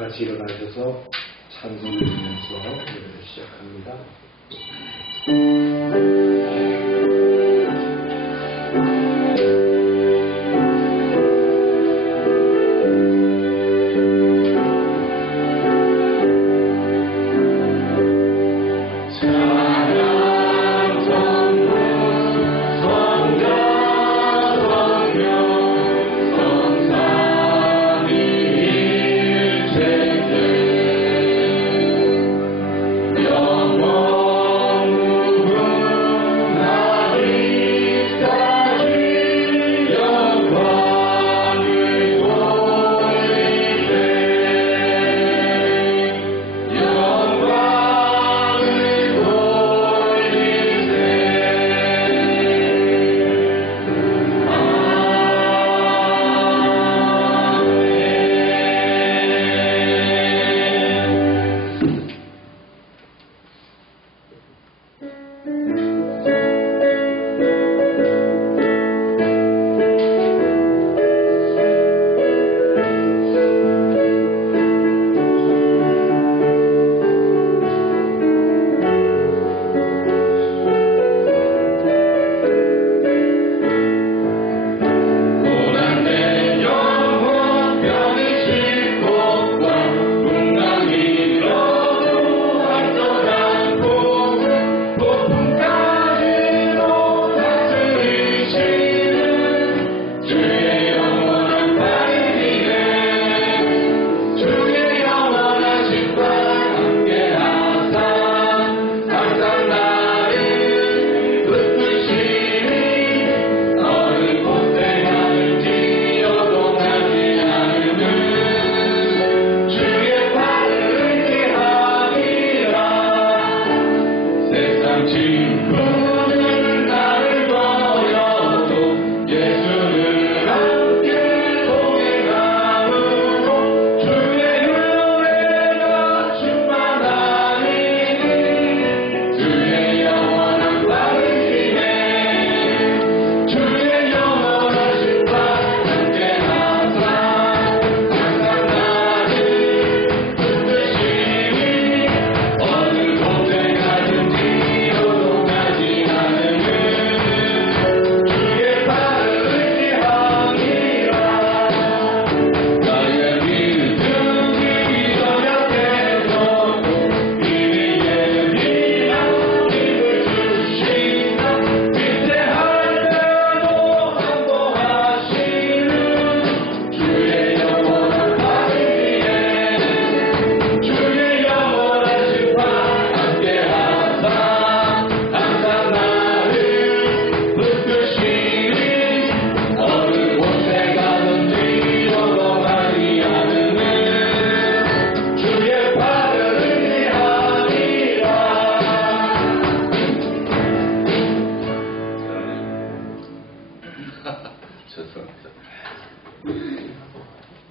같이 일어나셔서 찬송을 드리면서 예배를 시작합니다.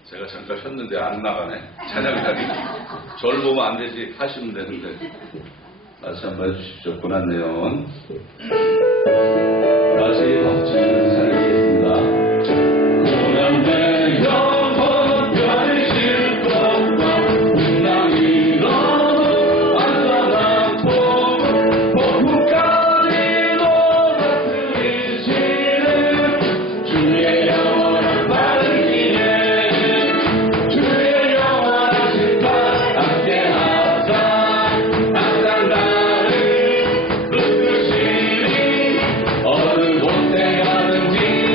제가 잠깐 쉬었는데 안 나가네. 찬양단이. 저를 보면 안 되지. 하시면 되는데. 다시 한번 해주십시오. 고난내원. 다시 박수를 살리겠습니다. 어느 곳에 가든지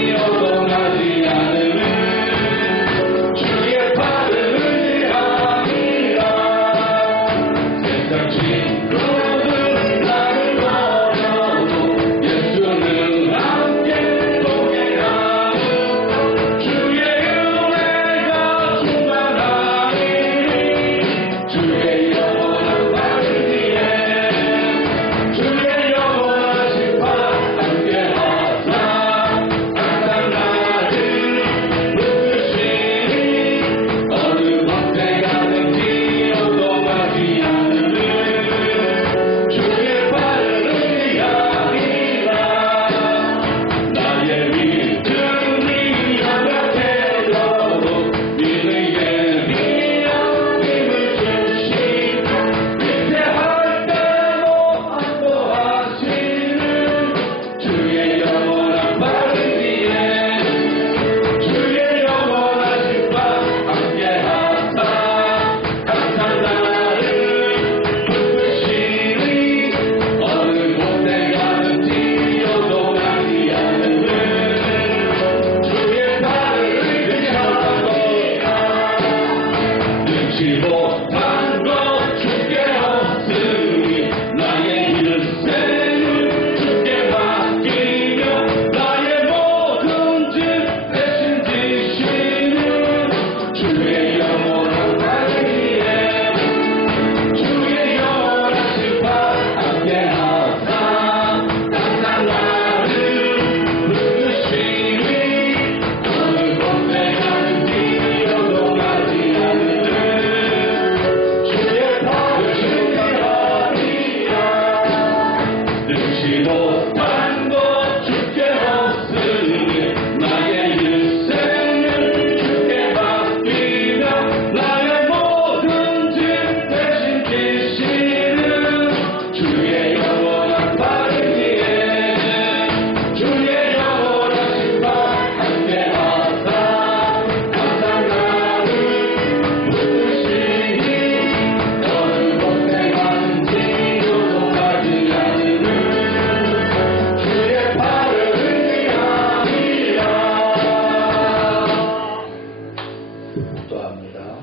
기도합니다.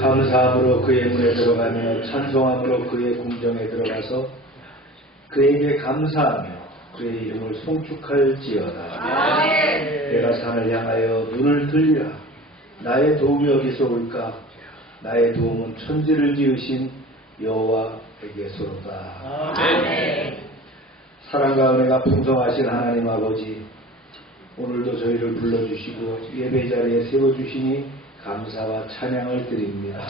감사함으로 그의 문에 들어가며 찬송함으로 그의 궁정에 들어가서 그에게 감사하며 그의 이름을 송축할지어다. 내가 산을 향하여 눈을 들리라. 나의 도움이 어디서 올까? 나의 도움은 천지를 지으신 여호와에게서로다. 사랑과 은혜가 풍성하신 하나님 아버지, 오늘도 저희를 불러주시고 예배 자리에 세워주시니 감사와 찬양을 드립니다.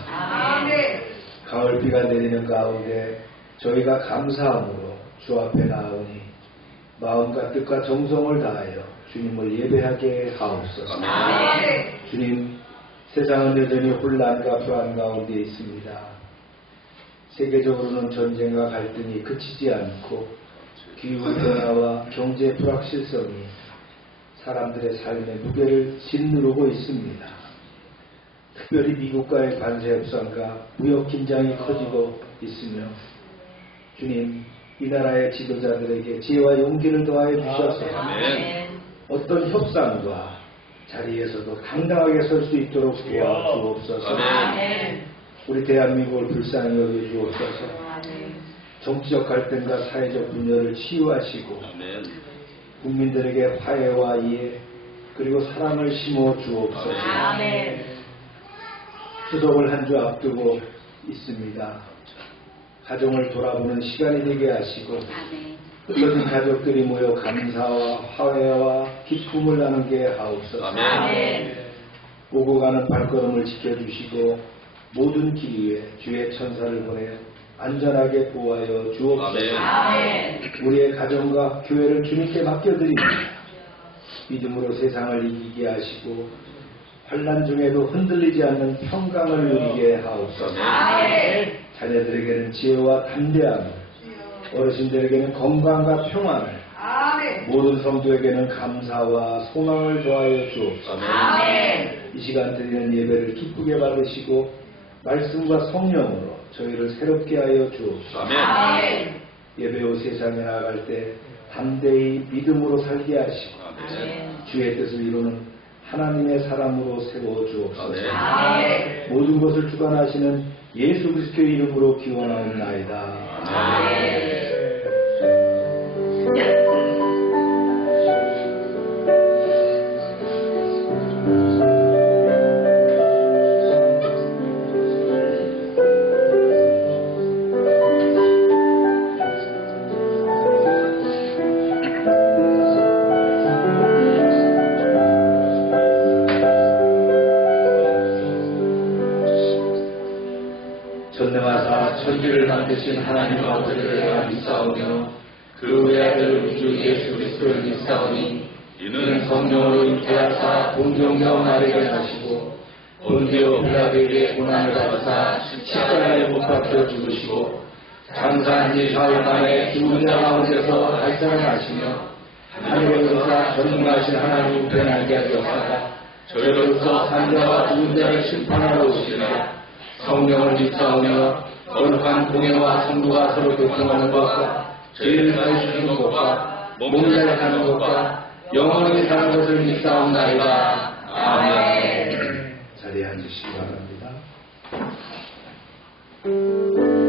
가을비가 내리는 가운데 저희가 감사함으로 주 앞에 나오니 마음과 뜻과 정성을 다하여 주님을 예배하게 하옵소서. 주님, 세상은 여전히 혼란과 불안 가운데 있습니다. 세계적으로는 전쟁과 갈등이 그치지 않고 기후변화와 경제 불확실성이 사람들의 삶의 무게를 짓누르고 있습니다. 특별히 미국과의 관세 협상과 무역 긴장이 커지고 있으며 주님, 이 나라의 지도자들에게 지혜와 용기를 더하여 주셔서 어떤 협상과 자리에서도 당당하게 설 수 있도록 도와주옵소서. 우리 대한민국을 불쌍히 여겨주옵소서. 정치적 갈등과 사회적 분열을 치유하시고 국민들에게 화해와 이해 그리고 사랑을 심어 주옵소서. 추석을 한 주 앞두고 있습니다. 가정을 돌아보는 시간이 되게 하시고 흩어진 가족들이 모여 감사와 화해와 기쁨을 나누게 하옵소서. 오고 가는 발걸음을 지켜주시고 모든 길 위에 주의 천사를 보내 안전하게 보호하여 주옵소서. 우리의 가정과 교회를 주님께 맡겨드립니다. 믿음으로 세상을 이기게 하시고 환난 중에도 흔들리지 않는 평강을 누리게 하옵소서. 자녀들에게는 지혜와 담대함을, 어르신들에게는 건강과 평안을, 모든 성도에게는 감사와 소망을 더하여 주옵소서. 이 시간 드리는 예배를 기쁘게 받으시고 말씀과 성령으로 저희를 새롭게 하여 주옵소서. 예배 후 세상에 나아갈 때 담대히 믿음으로 살게 하시고 주의 뜻을 이루는 하나님의 사람으로 세워주옵소서. 모든 것을 주관하시는 예수 그리스도의 이름으로 기원하옵나이다. 천지를 만드신 하나님 아버지를 내가 믿사오며 그 외아들 우주 예수 그리스도를 믿사오니 이는 성령으로 잉태하사 동정녀 마리아를 하시고 본디오 빌라도에게 고난을 받으사 십자가에 못 박혀 죽으시고 장사한 지 사흘 만에 죽은 자 가운데서 발산하시며 하늘의 의사 전능하신 하나님 우편에 앉게 하셨다가 저희로서 산자와 죽은 자를 심판하러 오시리라. 성령을 믿사오며 거룩한 공예와 성도가 서로 교통하는 것과 죄를 사해주는 것과 몸을 하는 것과 영원히 사는 것을 믿사옵나이다. 아멘. 자리에 앉으시기 바랍니다. 주의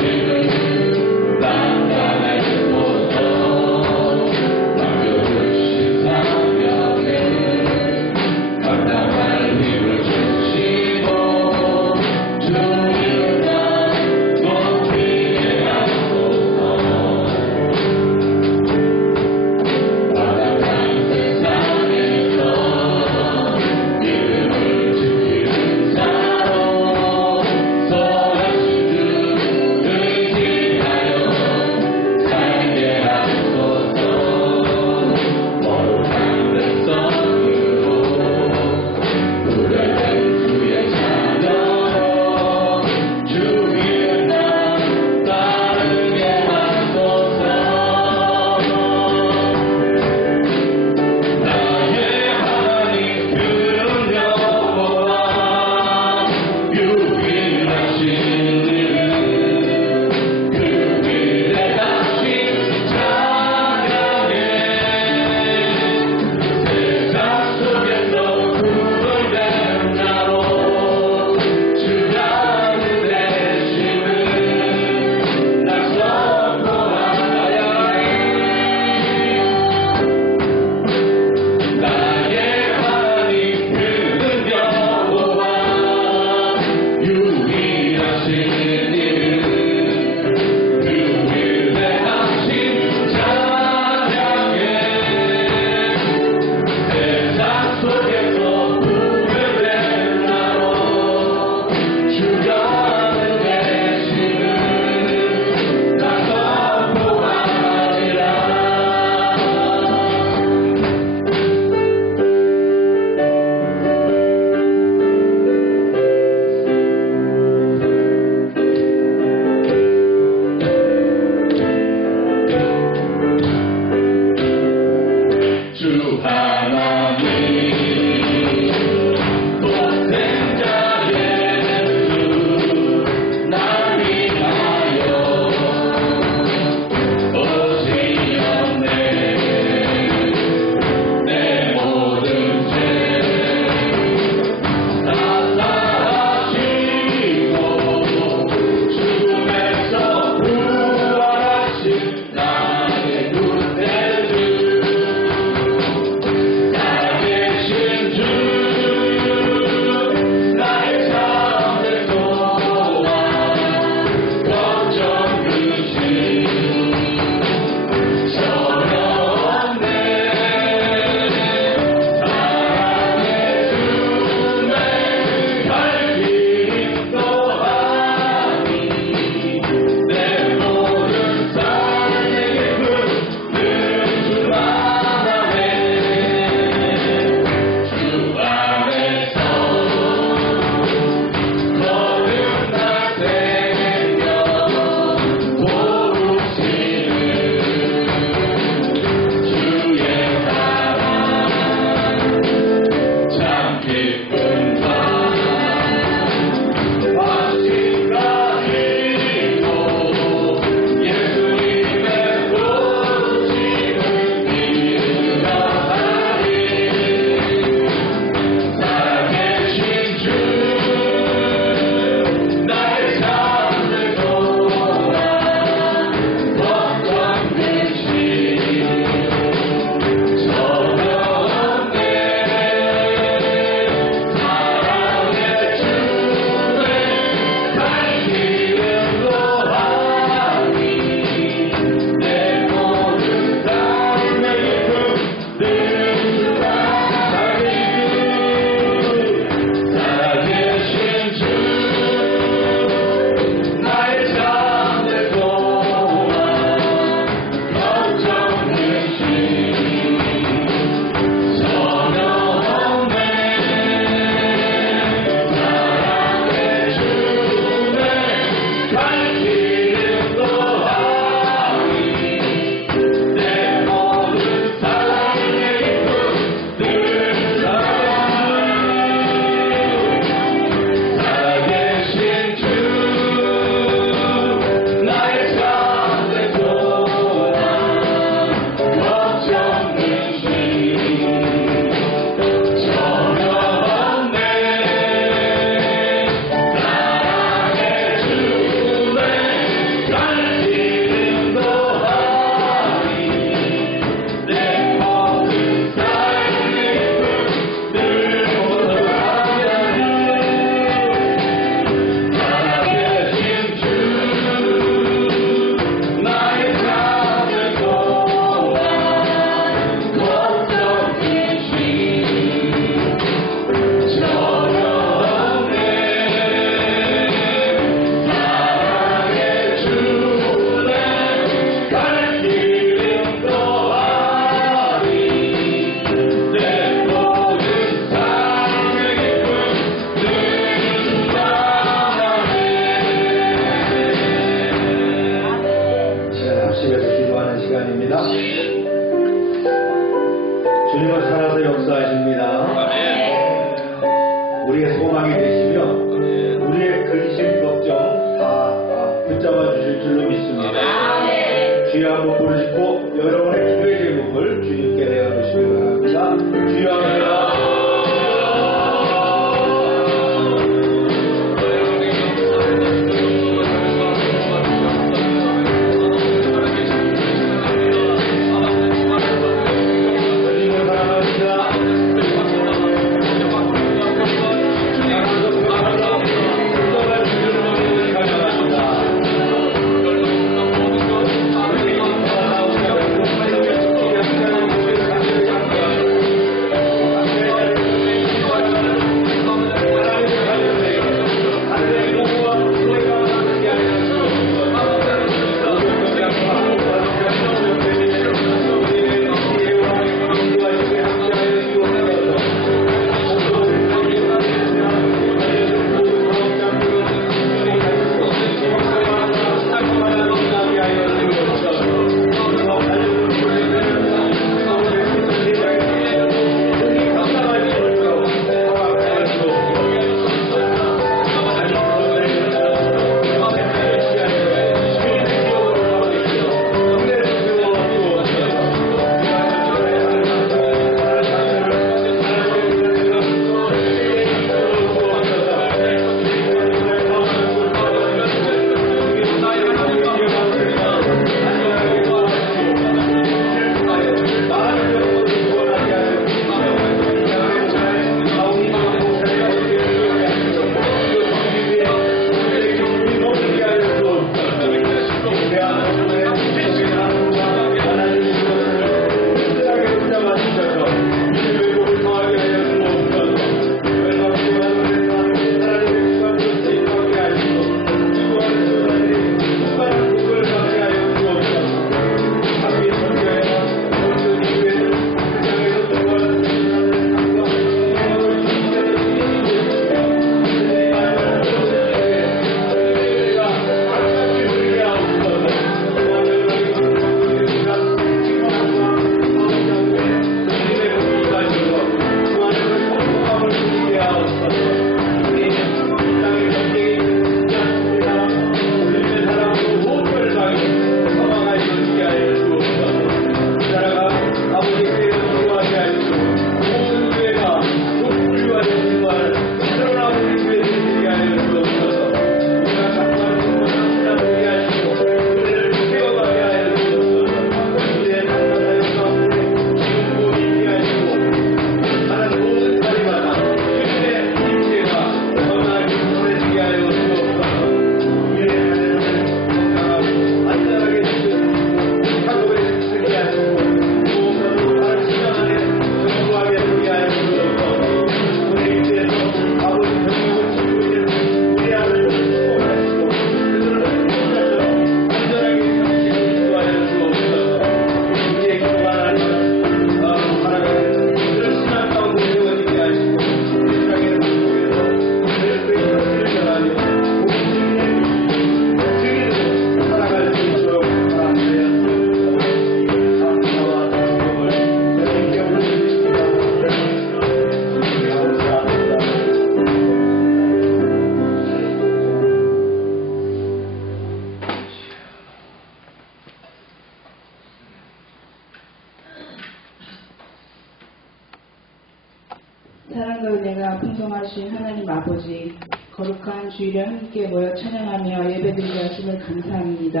은혜가 풍성하신 하나님 아버지, 거룩한 주일에 함께 모여 찬양하며 예배드리게 하심을 감사합니다.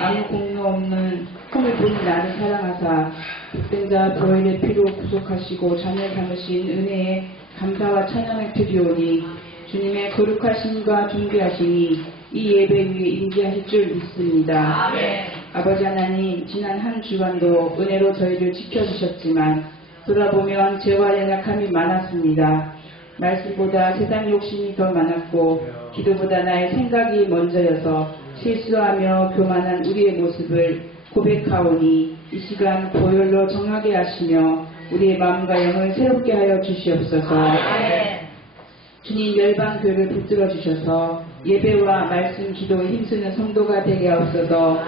아무 공로 없는 흠을 보는 나를 사랑하사 독생자 보혈의 피로 구속하시고 자녀 삼으신 은혜에 감사와 찬양을 드리오니 주님의 거룩하심과 존귀하심이 이 예배 위에 임재하실 줄 믿습니다. 아버지 하나님, 지난 한 주간도 은혜로 저희를 지켜주셨지만 돌아보면 죄와 연약함이 많았습니다. 말씀보다 세상 욕심이 더 많았고 기도보다 나의 생각이 먼저여서 실수하며 교만한 우리의 모습을 고백하오니 이 시간 보혈로 정하게 하시며 우리의 마음과 영을 새롭게 하여 주시옵소서. 주님, 열방교회를 붙들어 주셔서 예배와 말씀, 기도에 힘쓰는 성도가 되게 하옵소서.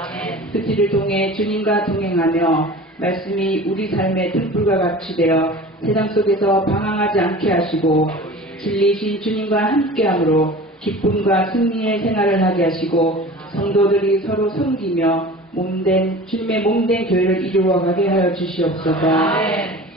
그 길을 통해 주님과 동행하며 말씀이 우리 삶의 등불과 같이 되어 세상 속에서 방황하지 않게 하시고 진리신 주님과 함께함으로 기쁨과 승리의 생활을 하게 하시고 성도들이 서로 섬기며 주님의 몸된 교회를 이루어가게 하여 주시옵소서.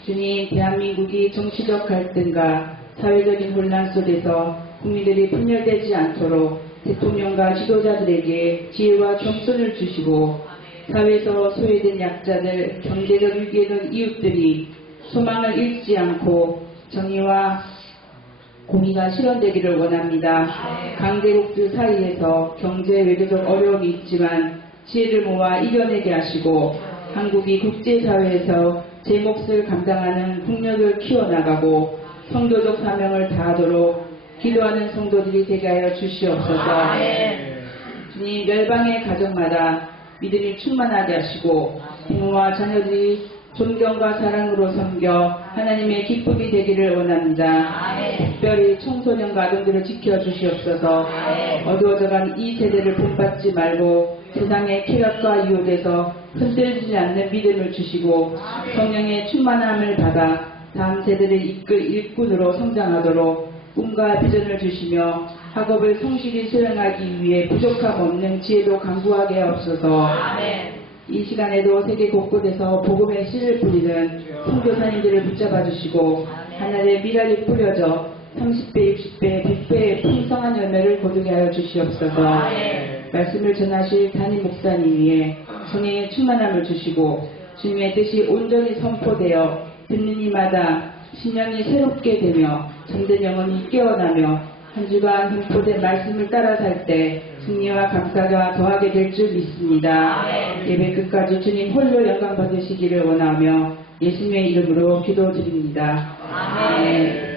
주님, 대한민국이 정치적 갈등과 사회적인 혼란 속에서 국민들이 분열되지 않도록 대통령과 지도자들에게 지혜와 정선을 주시고 사회에서 소외된 약자들, 경제적 위기에 놓인 이웃들이 소망을 잃지 않고 정의와 공의가 실현되기를 원합니다. 강대국들 사이에서 경제 외교적 어려움이 있지만 지혜를 모아 이겨내게 하시고 한국이 국제사회에서 제 몫을 감당하는 국력을 키워나가고 성도적 사명을 다하도록 기도하는 성도들이 되게 하여 주시옵소서. 주님, 열방의 가정마다 믿음이 충만하게 하시고 부모와 자녀들이 존경과 사랑으로 섬겨 하나님의 기쁨이 되기를 원합니다. 특별히 청소년과 아동들을 지켜주시옵소서. 어두워져간 이 세대를 본받지 말고 세상의 쾌락과 유혹에서 흔들리지 않는 믿음을 주시고 성령의 충만함을 받아 다음 세대를 이끌 일꾼으로 성장하도록 꿈과 비전을 주시며 학업을 성실히 수행하기 위해 부족함 없는 지혜도 강구하게 하옵소서. 이 시간에도 세계 곳곳에서 복음의 씨를 뿌리는 선교사님들을 붙잡아 주시고 하늘의 미랄이 뿌려져 30배, 60배, 100배의 풍성한 열매를 거두게 하여 주시옵소서. 말씀을 전하실 담임 목사님 위에 성령의 충만함을 주시고 주님의 뜻이 온전히 선포되어 듣는 이마다 신령이 새롭게 되며 잠든 영혼이 깨어나며 한 주간 선포된 말씀을 따라 살 때 승리와 감사가 더하게 될 줄 믿습니다. 예배 끝까지 주님 홀로 영광 받으시기를 원하며 예수님의 이름으로 기도드립니다. 아멘.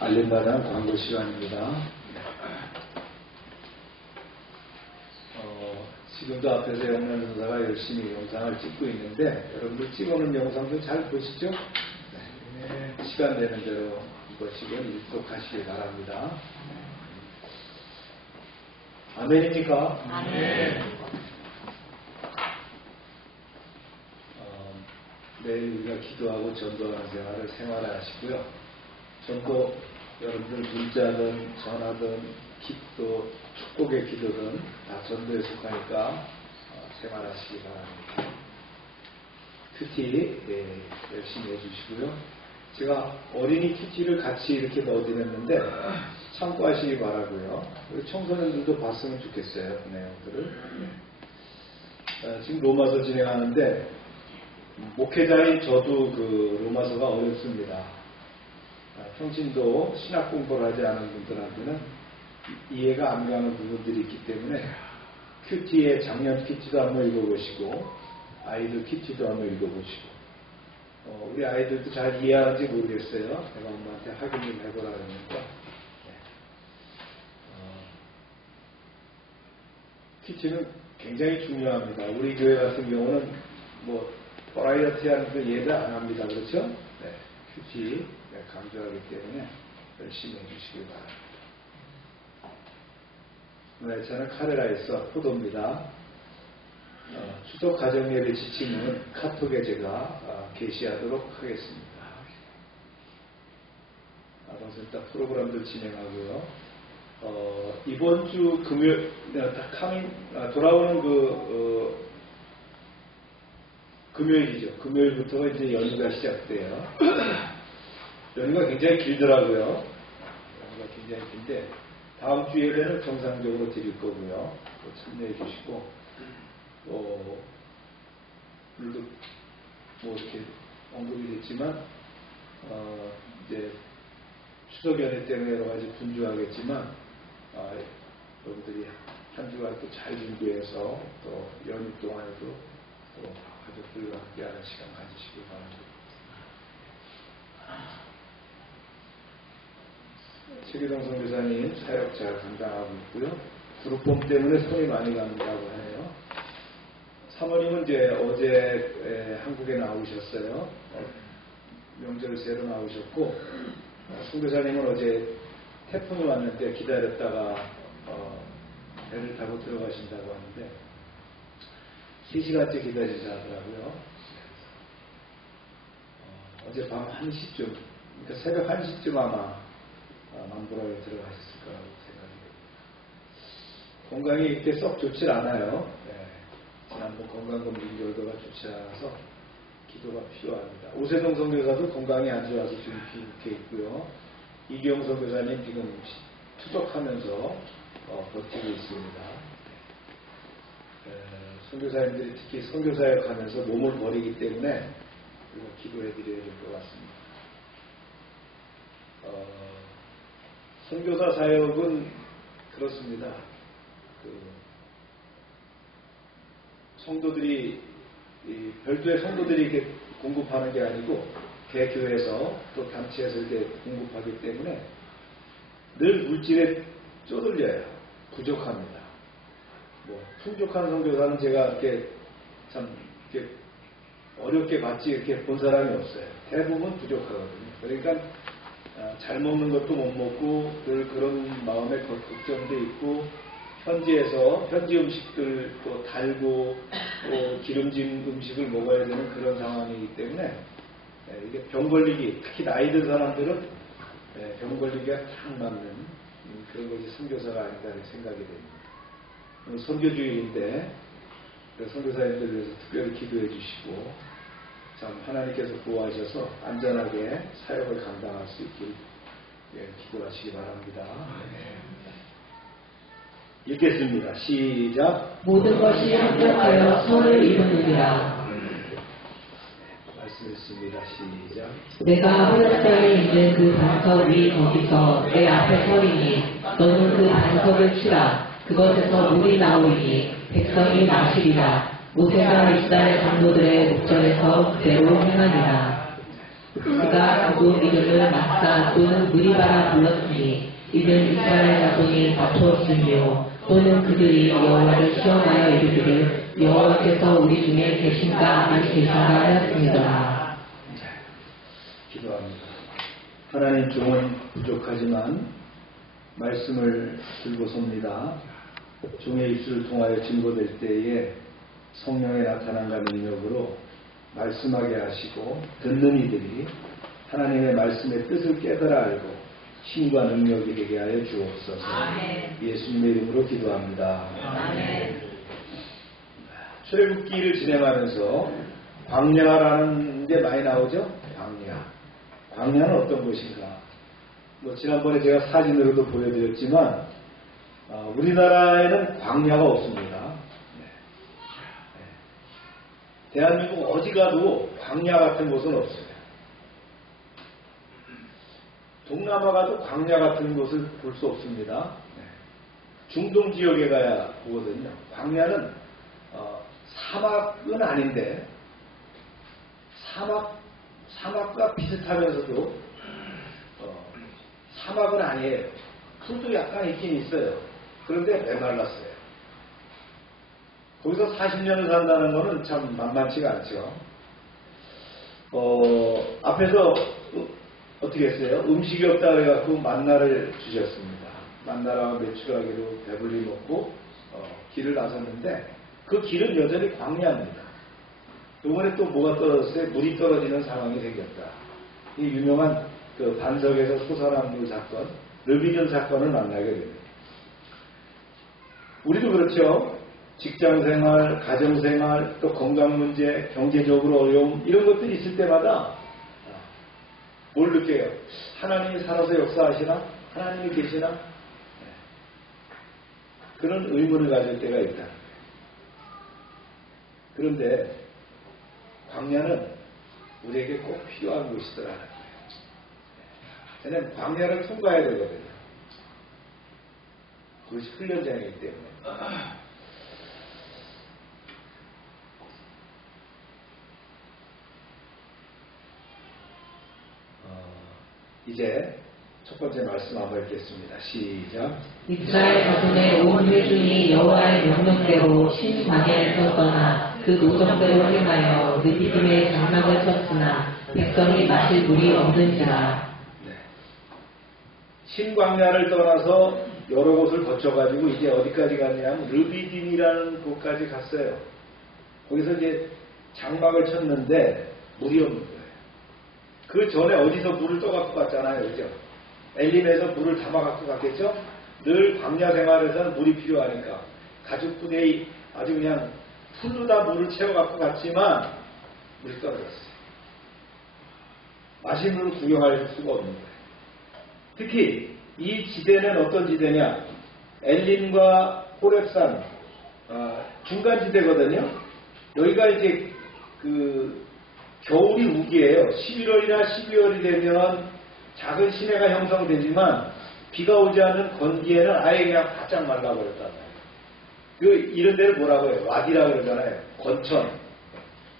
알림받은 광고 시간입니다. 지금도 앞에서 영란 전사가 열심히 영상을 찍고 있는데 여러분들 찍어놓은 영상도 잘 보시죠? 네. 시간 되는 대로 이것씩은 입독하시기 바랍니다. 아멘입니까? 아멘. 내일 우리가 기도하고 전도하는 생활을 생활하시고요. 전도 여러분들 문자든 전화든 기도, 축복의 기도든 다 전도에 속하니까 생활하시기 바랍니다. 큐티 열심히 해주시고요. 제가 어린이 큐티를 같이 이렇게 넣어드렸는데 참고하시기 바라고요. 우리 청소년들도 봤으면 좋겠어요. 그 내용들을. 지금 로마서 진행하는데 목회자인 저도 그 로마서가 어렵습니다. 평신도 신학 공부를 하지 않은 분들한테는 이해가 안 가는 부분들이 있기 때문에 큐티의 작년 큐티도 한번 읽어보시고 아이들 큐티도 한번 읽어보시고 우리 아이들도 잘 이해하는지 모르겠어요. 내가 엄마한테 확인 좀 해보라 그러니까 큐티는 굉장히 중요합니다. 우리 교회 같은 경우는 뭐 버라이어티한 그 예배 안 합니다. 그렇죠? 네, 큐티 강조하기 때문에 열심히 해주시기 바랍니다. 오늘 저는 카레라에서 포도입니다. 추석 가정예배 지침은 카톡에 제가 게시하도록 하겠습니다. 방송사 프로그램들 진행하고요. 이번 주 금요일, 돌아오는 금요일이죠. 금요일부터 이제 연휴가 시작돼요. 연휴가 굉장히 길더라고요. 연휴가 굉장히 긴데, 다음 주 예배는 정상적으로 드릴 거고요. 또 참여해 주시고, 오늘도 뭐 이렇게 언급이 됐지만, 이제 추석 연휴 때문에 여러 가지 분주하겠지만, 여러분들이 한 주간 또 잘 준비해서 또 연휴 동안에도 또 가족들과 함께하는 시간 가지시기 바랍니다. 최기동 선교사님 사역 잘 감당하고 있고요. 그룹봄 때문에 손이 많이 간다고 하네요. 사모님은 이제 어제 한국에 나오셨어요. 명절 새로 나오셨고, 선교사님은 어제 태풍이 왔는데 기다렸다가 배를 타고 들어가신다고 하는데 3시간째 기다리자 하더라고요. 어제 밤 1시쯤, 그러니까 새벽 1시쯤 아마 만보라에 들어가셨을 거라고 생각이 됩니다. 건강이 이렇게 썩 좋질 않아요. 지난번 건강검진 결과가 좋지 않아서 기도가 필요합니다. 오세동 선교사도 건강이 안 좋아서 지금 귀국해 있고요. 이기영 선교사님 지금 투석하면서 버티고 있습니다. 선교사님들이 특히 선교사역 하면서 몸을 버리기 때문에 우리가 기도해 드려야 될 것 같습니다. 선교사 사역은 그렇습니다. 성도들이 별도의 성도들이 이렇게 공급하는 게 아니고 개교에서 또 단체에서 이렇게 공급하기 때문에 늘 물질에 쪼들려요. 부족합니다. 뭐 풍족한 선교사는 제가 이렇게 참 이렇게 어렵게 같이 이렇게 본 사람이 없어요. 대부분 부족하거든요. 그러니까 잘 먹는 것도 못 먹고 늘 그런 마음에 걱정도 있고 현지에서 현지 음식들 또 달고 또 기름진 음식을 먹어야 되는 그런 상황이기 때문에 이게 병 걸리기, 특히 나이 든 사람들은 병 걸리기가 딱 맞는 그런 것이 선교사가 아닌가 생각이 됩니다. 선교주일인데 선교사님들 위해서 특별히 기도해 주시고 참 하나님께서 구하셔서 안전하게 사역을 감당할 수 있길 기도하시기 바랍니다. 읽겠습니다. 시작. 모든 것이 합력하여 선을 이루느니라. 말씀했습니다. 시작. 내가 하늘땅에 있는 그 반석 위 거기서 내 앞에 서리니 너는 그 반석을 치라. 그것에서 물이 나오니 백성이 마시리라. 모세가 이스라엘 장로들의 목전에서 그대로 행하니라. 그가 그곳 이름을 마사 또는 무리바라 불렀으니 이는 이스라엘 자손이 다투었으며 또는 그들이 여호와를 시험하여 이르기를 여호와께서 우리 중에 계신가 아니 계신가 하였습니다. 기도합니다. 하나님 종은 부족하지만 말씀을 들고 섭니다. 종의 입술을 통하여 증거될 때에 성령의 나타남과 능력으로 말씀하게 하시고 듣는 이들이 하나님의 말씀의 뜻을 깨달아 알고 힘과 능력이 되게 하여 주옵소서. 아멘. 예수님의 이름으로 기도합니다. 아멘. 출애굽기를 진행하면서 광야라는 게 많이 나오죠? 광야. 광야는 어떤 곳인가? 지난번에 제가 사진으로도 보여드렸지만 우리나라에는 광야가 없습니다. 대한민국 어디 가도 광야 같은 곳은 없어요. 동남아 가도 광야 같은 곳을 볼 수 없습니다. 중동 지역에 가야 보거든요. 광야는 사막은 아닌데 사막과 비슷하면서도 사막은 아니에요. 풀도 약간 있긴 있어요. 그런데 메말랐어요. 거기서 40년을 산다는 거는 참 만만치가 않죠. 앞에서 어떻게 했어요? 음식이 없다 그래갖고 만나를 주셨습니다. 만나랑 메추라기로 배불리 먹고 길을 나섰는데 그 길은 여전히 광야입니다. 이번에 또 뭐가 떨어졌어요? 물이 떨어지는 상황이 생겼다. 이 유명한 그 반석에서 솟아난 물 사건, 르비딘 사건을 만나게 됩니다. 우리도 그렇죠. 직장생활, 가정생활, 또 건강문제, 경제적으로 어려움 이런 것들이 있을 때마다 뭘 느껴요? 하나님이 살아서 역사하시나? 하나님이 계시나? 그런 의문을 가질 때가 있다. 그런데 광야는 우리에게 꼭 필요한 것이더라. 저는 광야를 통과해야 되거든요. 그것이 훈련장이기 때문에. 이제 첫 번째 말씀 한번 읽겠습니다. 시작. 이스라엘 자손의 온 회중이 여호와의 명령대로 신광야에서 떠나 그 노정대로 행하여 르비딤의 장막을 쳤으나 백성이 마실 물이 없는지라. 네. 신광야를 떠나서 여러 곳을 거쳐가지고 이제 어디까지 갔냐면 르비딤이라는 곳까지 갔어요. 거기서 이제 장막을 쳤는데 물이 없는 거예요. 그 전에 어디서 물을 떠갖고 갔잖아요. 그죠? 엘림에서 물을 담아갖고 갔겠죠? 늘 광야 생활에서는 물이 필요하니까 가죽 부대에 아주 그냥 풀로 다 물을 채워갖고 갔지만 물이 떨어졌어요. 마실 물을 구경할 수가 없는 거예요. 특히 이 지대는 어떤 지대냐? 엘림과 호렙산 중간 지대거든요. 여기가 이제 그 겨울이 우기예요. 11월이나 12월이 되면 작은 시내가 형성되지만 비가 오지 않는 건기에는 아예 그냥 바짝 말라버렸단 말이에요. 이런 데를 뭐라고 해요? 와디라 그러잖아요. 건천.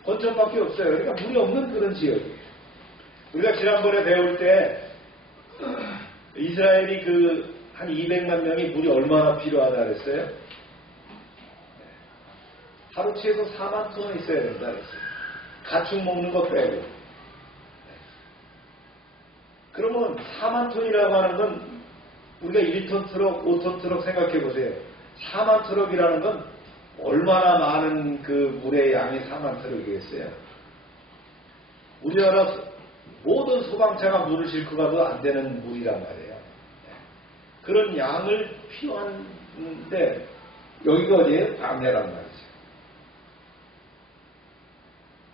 건천밖에 없어요. 그러니까 물이 없는 그런 지역이에요. 우리가 지난번에 배울 때 이스라엘이 그 한 200만 명이 물이 얼마나 필요하다 그랬어요? 하루 최소 4만 톤은 있어야 된다 그랬어요. 가축 먹는 것 빼고. 그러면 4만 톤이라고 하는 건 우리가 1톤 트럭, 5톤 트럭 생각해 보세요. 4만 트럭이라는 건 얼마나 많은 그 물의 양이 4만 트럭이겠어요. 우리나라 모든 소방차가 물을 싣고 가도 안 되는 물이란 말이에요. 그런 양을 필요한데 여기가 어디예요? 광야란 말이죠.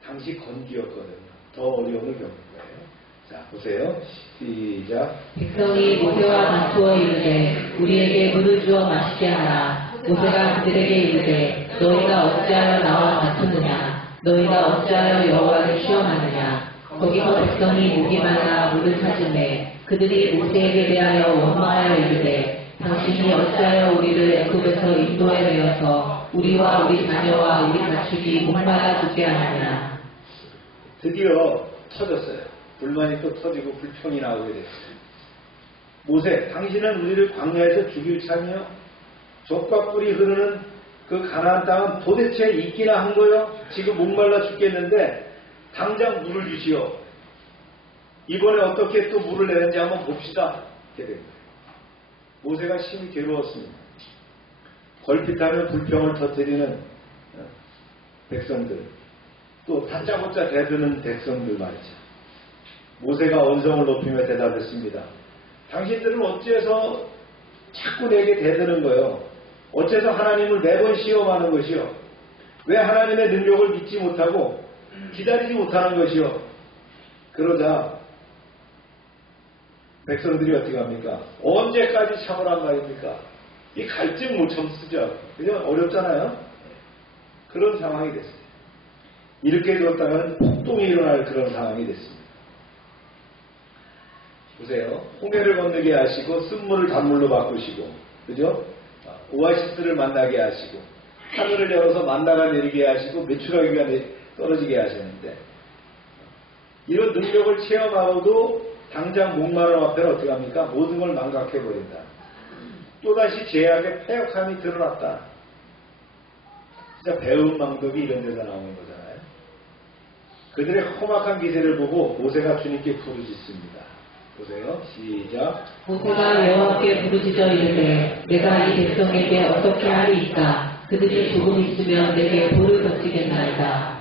당시 건기였거든요. 더 어려움을 겪는 거예요. 자, 보세요. 시작. 백성이 모세와 다투어 이르되 우리에게 물을 주어 마시게 하라. 모세가 그들에게 이르되 너희가 어찌하여 나와 다투느냐? 너희가 어찌하여 여호와를 시험하느냐? 거기서 백성이 목이 말라 물을 찾으매 그들이 모세에게 대하여 원망하여 이르되 당신이 어찌하여 우리를 애굽에서 인도해 내어서 우리와 우리 자녀와 우리 가축이 목말라 죽게 하느냐? 드디어 터졌어요. 불만이 또 터지고 불평이 나오게 됐어요. 모세, 당신은 우리를 광야에서 죽일 참이요? 젖과 꿀이 흐르는 그 가나안 땅은 도대체 있기나 한 거요? 지금 목말라 죽겠는데 당장 물을 주시오. 이번에 어떻게 또 물을 내는지 한번 봅시다. 이렇게 됩니다. 모세가 심히 괴로웠습니다. 걸핏하면 불평을 터뜨리는 백성들, 또 다짜고짜 대드는 백성들 말이죠. 모세가 언성을 높이며 대답했습니다. 당신들은 어째서 자꾸 내게 대드는 거요? 어째서 하나님을 매번 시험하는 것이요? 왜 하나님의 능력을 믿지 못하고 기다리지 못하는 것이요? 그러자 백성들이 어떻게 합니까? 언제까지 참으란 말입니까? 이 갈증 못 참쓰죠. 그냥 어렵잖아요. 그런 상황이 됐어요. 이렇게 되었다면 폭동이 일어날 그런 상황이 됐습니다. 보세요. 홍해를 건너게 하시고 쓴물을 단물로 바꾸시고, 그죠? 오아시스를 만나게 하시고, 하늘을 열어서 만나가 내리게 하시고 메추라기가 떨어지게 하셨는데, 이런 능력을 체험하고도 당장 목마름 앞에는 어떻게 합니까? 모든 걸 망각해버린다. 또다시 제약의 패역함이 드러났다. 진짜 배은망덕이 이런 데서 나오는 거잖아요. 그들의 험악한 기세를 보고 모세가 주님께 부르짖습니다. 보세요. 시작. 모세가 여호와께 부르짖어 이르되 내가 이 백성에게 어떻게 하리이까? 그들이 조금 있으면 내게 돌을 던지겠나이다.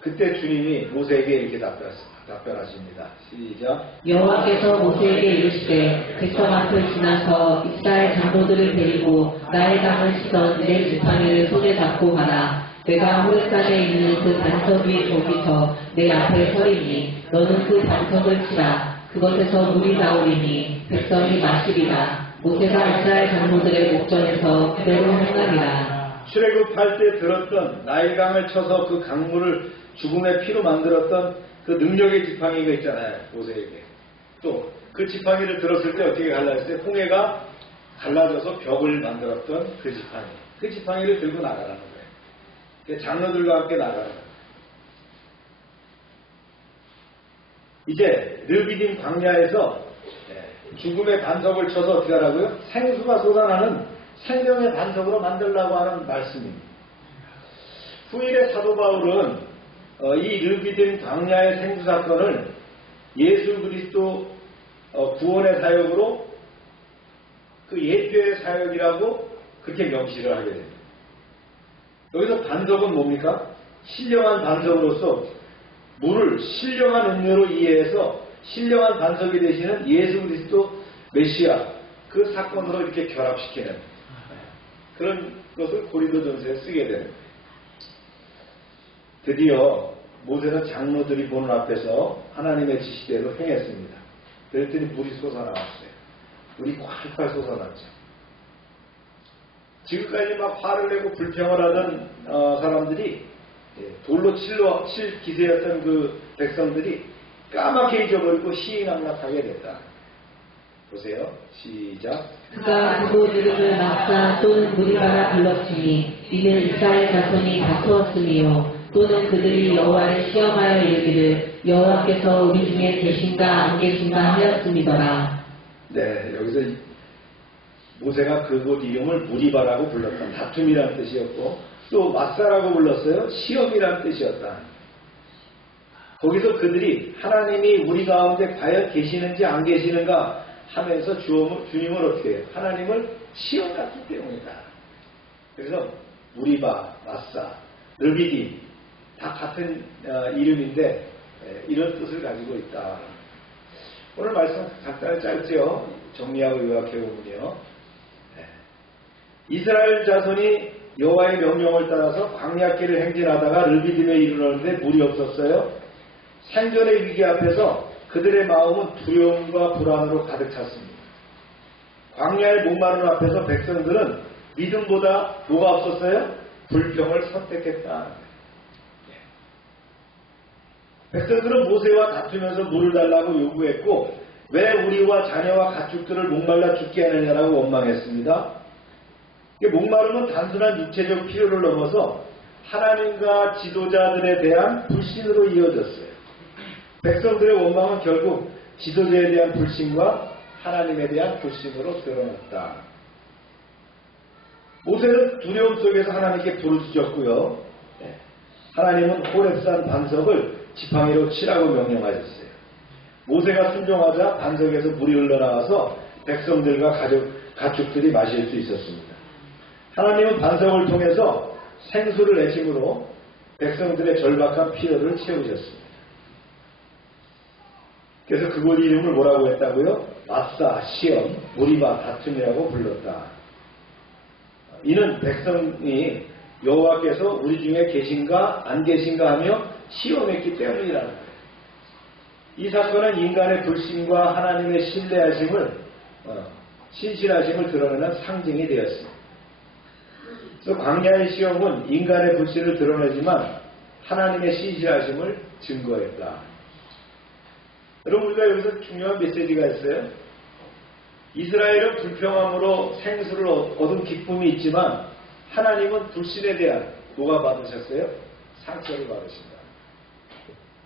그때 주님이 모세에게 이렇게 답변하십니다. 시작. 여호와께서 모세에게 이르시되 백성 앞을 지나서 이스라엘 장로들을 데리고 나의 강을 치던 내 지팡이를 손에 잡고 가라. 내가 호렙산에 있는 그 반석 위 거기서 내 앞에 서리니 너는 그 반석을 치라. 그것에서 물이 나오리니 백성이 마시리라. 모세가 이스라엘 장로들의 목전에서 그대로 행하리라. 출애굽할 때 들었던 나일강을 쳐서 그 강물을 죽음의 피로 만들었던 그 능력의 지팡이가 있잖아요. 모세에게. 또 그 지팡이를 들었을 때 어떻게 갈라졌어요? 홍해가 갈라져서 벽을 만들었던 그 지팡이. 그 지팡이를 들고 나가라는 거예요. 장로들과 함께 나가라는 거예요. 이제 르비딤 광야에서 죽음의 반석을 쳐서 어떻게 하라고요? 생수가 쏟아나는 생명의 반석으로 만들려고 하는 말씀입니다. 후일의 사도 바울은 이 르비딤 광야의 생수 사건을 예수 그리스도 구원의 사역으로 그 예표의 사역이라고 그렇게 명시를 하게 됩니다. 여기서 반석은 뭡니까? 신령한 반석으로서 물을 신령한 음료로 이해해서 신령한 반석이 되시는 예수 그리스도 메시아 그 사건으로 이렇게 결합시키는 그런 것을 고린도전서에 쓰게 됩니다. 드디어 모세는 장로들이 보는 앞에서 하나님의 지시대로 행했습니다. 그랬더니 물이 솟아나왔어요. 물이 콸콸 솟아났죠. 지금까지 막 화를 내고 불평을 하던 사람들이 돌로 칠 기세였던 그 백성들이 까맣게 잊어버리고 시인낙락하게 됐다. 보세요. 시작. 그가 그곳 이름을 마사 또는 무리바라 불렀으니 이는 이스라엘 자손이 다투었으며 또는 그들이 여호와를 시험하여 이르기를 여호와께서 우리 중에 계신가 안 계신가 하였음이더라. 네, 여기서 모세가 그곳 이름을 무리바라고 불렀다. 다툼이라는 뜻이었고 또 마사라고 불렀어요. 시험이라는 뜻이었다. 거기서 그들이 하나님이 우리 가운데 과연 계시는지 안 계시는가 하면서 주님을 어떻게 해요? 하나님을 시험했기 때문이다. 그래서 무리바, 마사, 르비딤 다 같은 이름인데 이런 뜻을 가지고 있다. 오늘 말씀 간단히 짧죠. 정리하고 요약해보면요. 이스라엘 자손이 여호와의 명령을 따라서 광야길을 행진하다가 르비딤에 이르렀는데 물이 없었어요. 생존의 위기 앞에서 그들의 마음은 두려움과 불안으로 가득 찼습니다. 광야의 목마른 앞에서 백성들은 믿음보다 뭐가 없었어요? 불평을 선택했다. 백성들은 모세와 다투면서 물을 달라고 요구했고 왜 우리와 자녀와 가축들을 목말라 죽게 하느냐라고 원망했습니다. 목마름은 단순한 육체적 필요를 넘어서 하나님과 지도자들에 대한 불신으로 이어졌어요. 백성들의 원망은 결국 지도자에 대한 불신과 하나님에 대한 불신으로 드러났다. 모세는 두려움 속에서 하나님께 부르짖었고요. 하나님은 호렙산 반석을 지팡이로 치라고 명령하셨어요. 모세가 순종하자 반석에서 물이 흘러나와서 백성들과 가축들이 마실 수 있었습니다. 하나님은 반석을 통해서 생수를 내심으로 백성들의 절박한 필요를 채우셨습니다. 그래서 그곳 이름을 뭐라고 했다고요? 마사, 시험, 무리바, 다툼이라고 불렀다. 이는 백성이 여호와께서 우리 중에 계신가 안 계신가 하며 시험했기 때문이라는 거예요. 이 사건은 인간의 불신과 하나님의 신실하심을 드러내는 상징이 되었습니다. 그래서 광야의 시험은 인간의 불신을 드러내지만 하나님의 신실하심을 증거했다. 여러분 우리가 여기서 중요한 메시지가 있어요. 이스라엘은 불평함으로 생수를 얻은 기쁨이 있지만 하나님은 불신에 대한 뭐가 받으셨어요? 상처를 받으신다.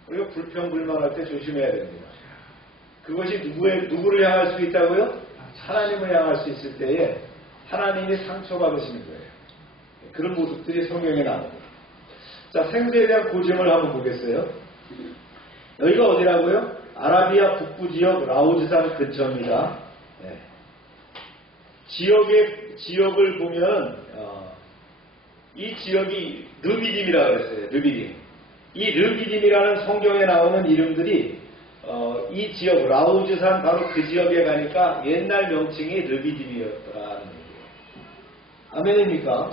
우리가 불평불만할 때 조심해야 됩니다. 그것이 누구를 향할 수 있다고요? 하나님을 향할 수 있을 때에 하나님이 상처받으시는 거예요. 그런 모습들이 성경에 나옵니다. 자, 생수에 대한 고증을 한번 보겠어요. 여기가 어디라고요? 아라비아 북부 지역 라오즈산 근처입니다. 네. 지역을 보면 이 지역이 르비딤이라고 그랬어요. 르비딤. 이 르비딤이라는 성경에 나오는 이름들이 이 지역 라우즈산 바로 그 지역에 가니까 옛날 명칭이 르비딤이었더라는 얘기예요. 아멘입니까?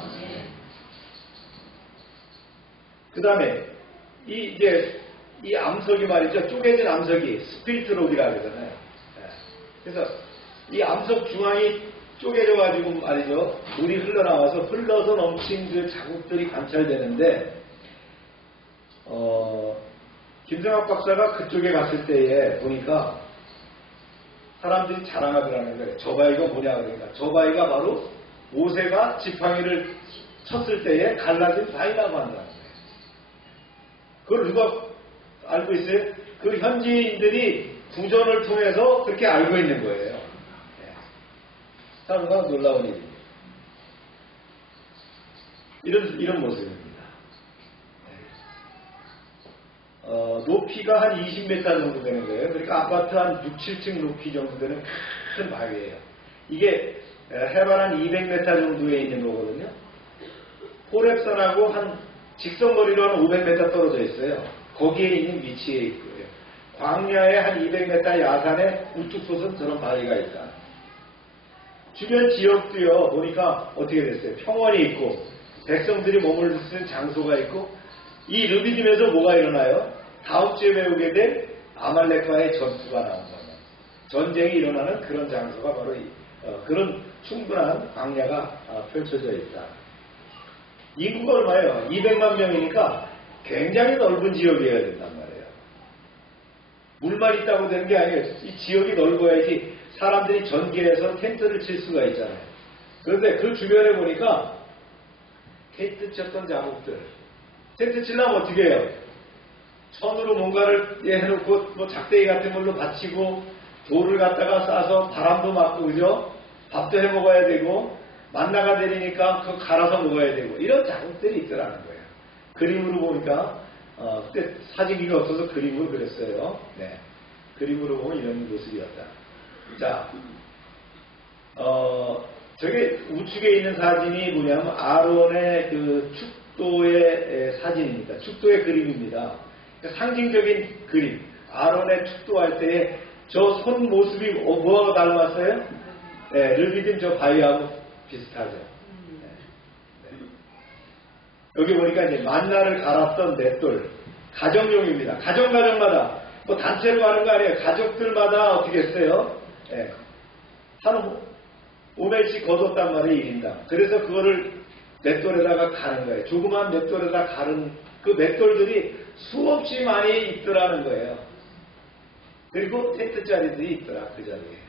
그 다음에 이 암석이 말이죠. 쪼개진 암석이 스피리트 록이라고 그러잖아요. 그래서 이 암석 중앙이 쪼개져가지고 말이죠. 물이 흘러나와서 흘러서 넘친 그 자국들이 관찰되는데, 김성학 박사가 그쪽에 갔을 때에 보니까 사람들이 자랑하더라는 거예요. 저 바위가 뭐냐 그러니까. 저 바위가 바로 모세가 지팡이를 쳤을 때에 갈라진 바위라고 한다는 거예요. 그걸 누가 알고 있어요? 그 현지인들이 구전을 통해서 그렇게 알고 있는 거예요. 상당히 놀라운 일입니다. 이런 모습입니다. 높이가 한 20m 정도 되는 거예요. 그러니까 아파트 한 6, 7층 높이 정도 되는 큰 바위예요. 이게 해발 한 200m 정도에 있는 거거든요. 호렙산하고 한 직선거리로 한 500m 떨어져 있어요. 거기에 있는 위치에 있고요. 광야에 한 200m 야산에 우뚝 솟은 저런 바위가 있다. 주변 지역도요, 보니까 어떻게 됐어요? 평원이 있고, 백성들이 머물러 쓰는 장소가 있고, 이 르비딤에서 뭐가 일어나요? 다음 주에 배우게 될 아말렉과의 전투가 나온 거예요. 전쟁이 일어나는 그런 장소가 바로 그런 충분한 광야가 펼쳐져 있다. 인구가 얼마예요? 200만 명이니까 굉장히 넓은 지역이어야 된단 말이에요. 물만 있다고 되는 게 아니에요. 이 지역이 넓어야지 사람들이 전기해서 텐트를 칠 수가 있잖아요. 그런데 그 주변에 보니까 텐트 쳤던 자국들. 텐트 치려면 어떻게 해요? 천으로 뭔가를 해놓고 뭐 작대기 같은 걸로 받치고 돌을 갖다가 싸서 바람도 맞고 그죠? 밥도 해 먹어야 되고 만나가 내리니까 그거 갈아서 먹어야 되고 이런 자국들이 있더라는 거예요. 그림으로 보니까 그때 사진기가 없어서 그림으로 그렸어요. 네. 그림으로 보면 이런 모습이었다. 자, 저게 우측에 있는 사진이 뭐냐면 아론의 그 축도의 사진입니다. 축도의 그림입니다. 그러니까 상징적인 그림. 아론의 축도할 때에 저 손 모습이 뭐하고 닮았어요? 네, 르비딤 저 바위하고 비슷하죠. 네. 여기 보니까 이제 만나를 갈았던 맷돌. 가정용입니다. 가정마다 뭐 단체로 하는 거 아니에요. 가족들마다 어떻게 했어요? 네. 한 5매씩 거뒀단 말이에요. 1인당. 그래서 그거를 맷돌에다가 가는 거예요. 조그만 맷돌에다 가른 그 맷돌들이 수없이 많이 있더라는 거예요. 그리고 텐트 자리들이 있더라. 그 자리에.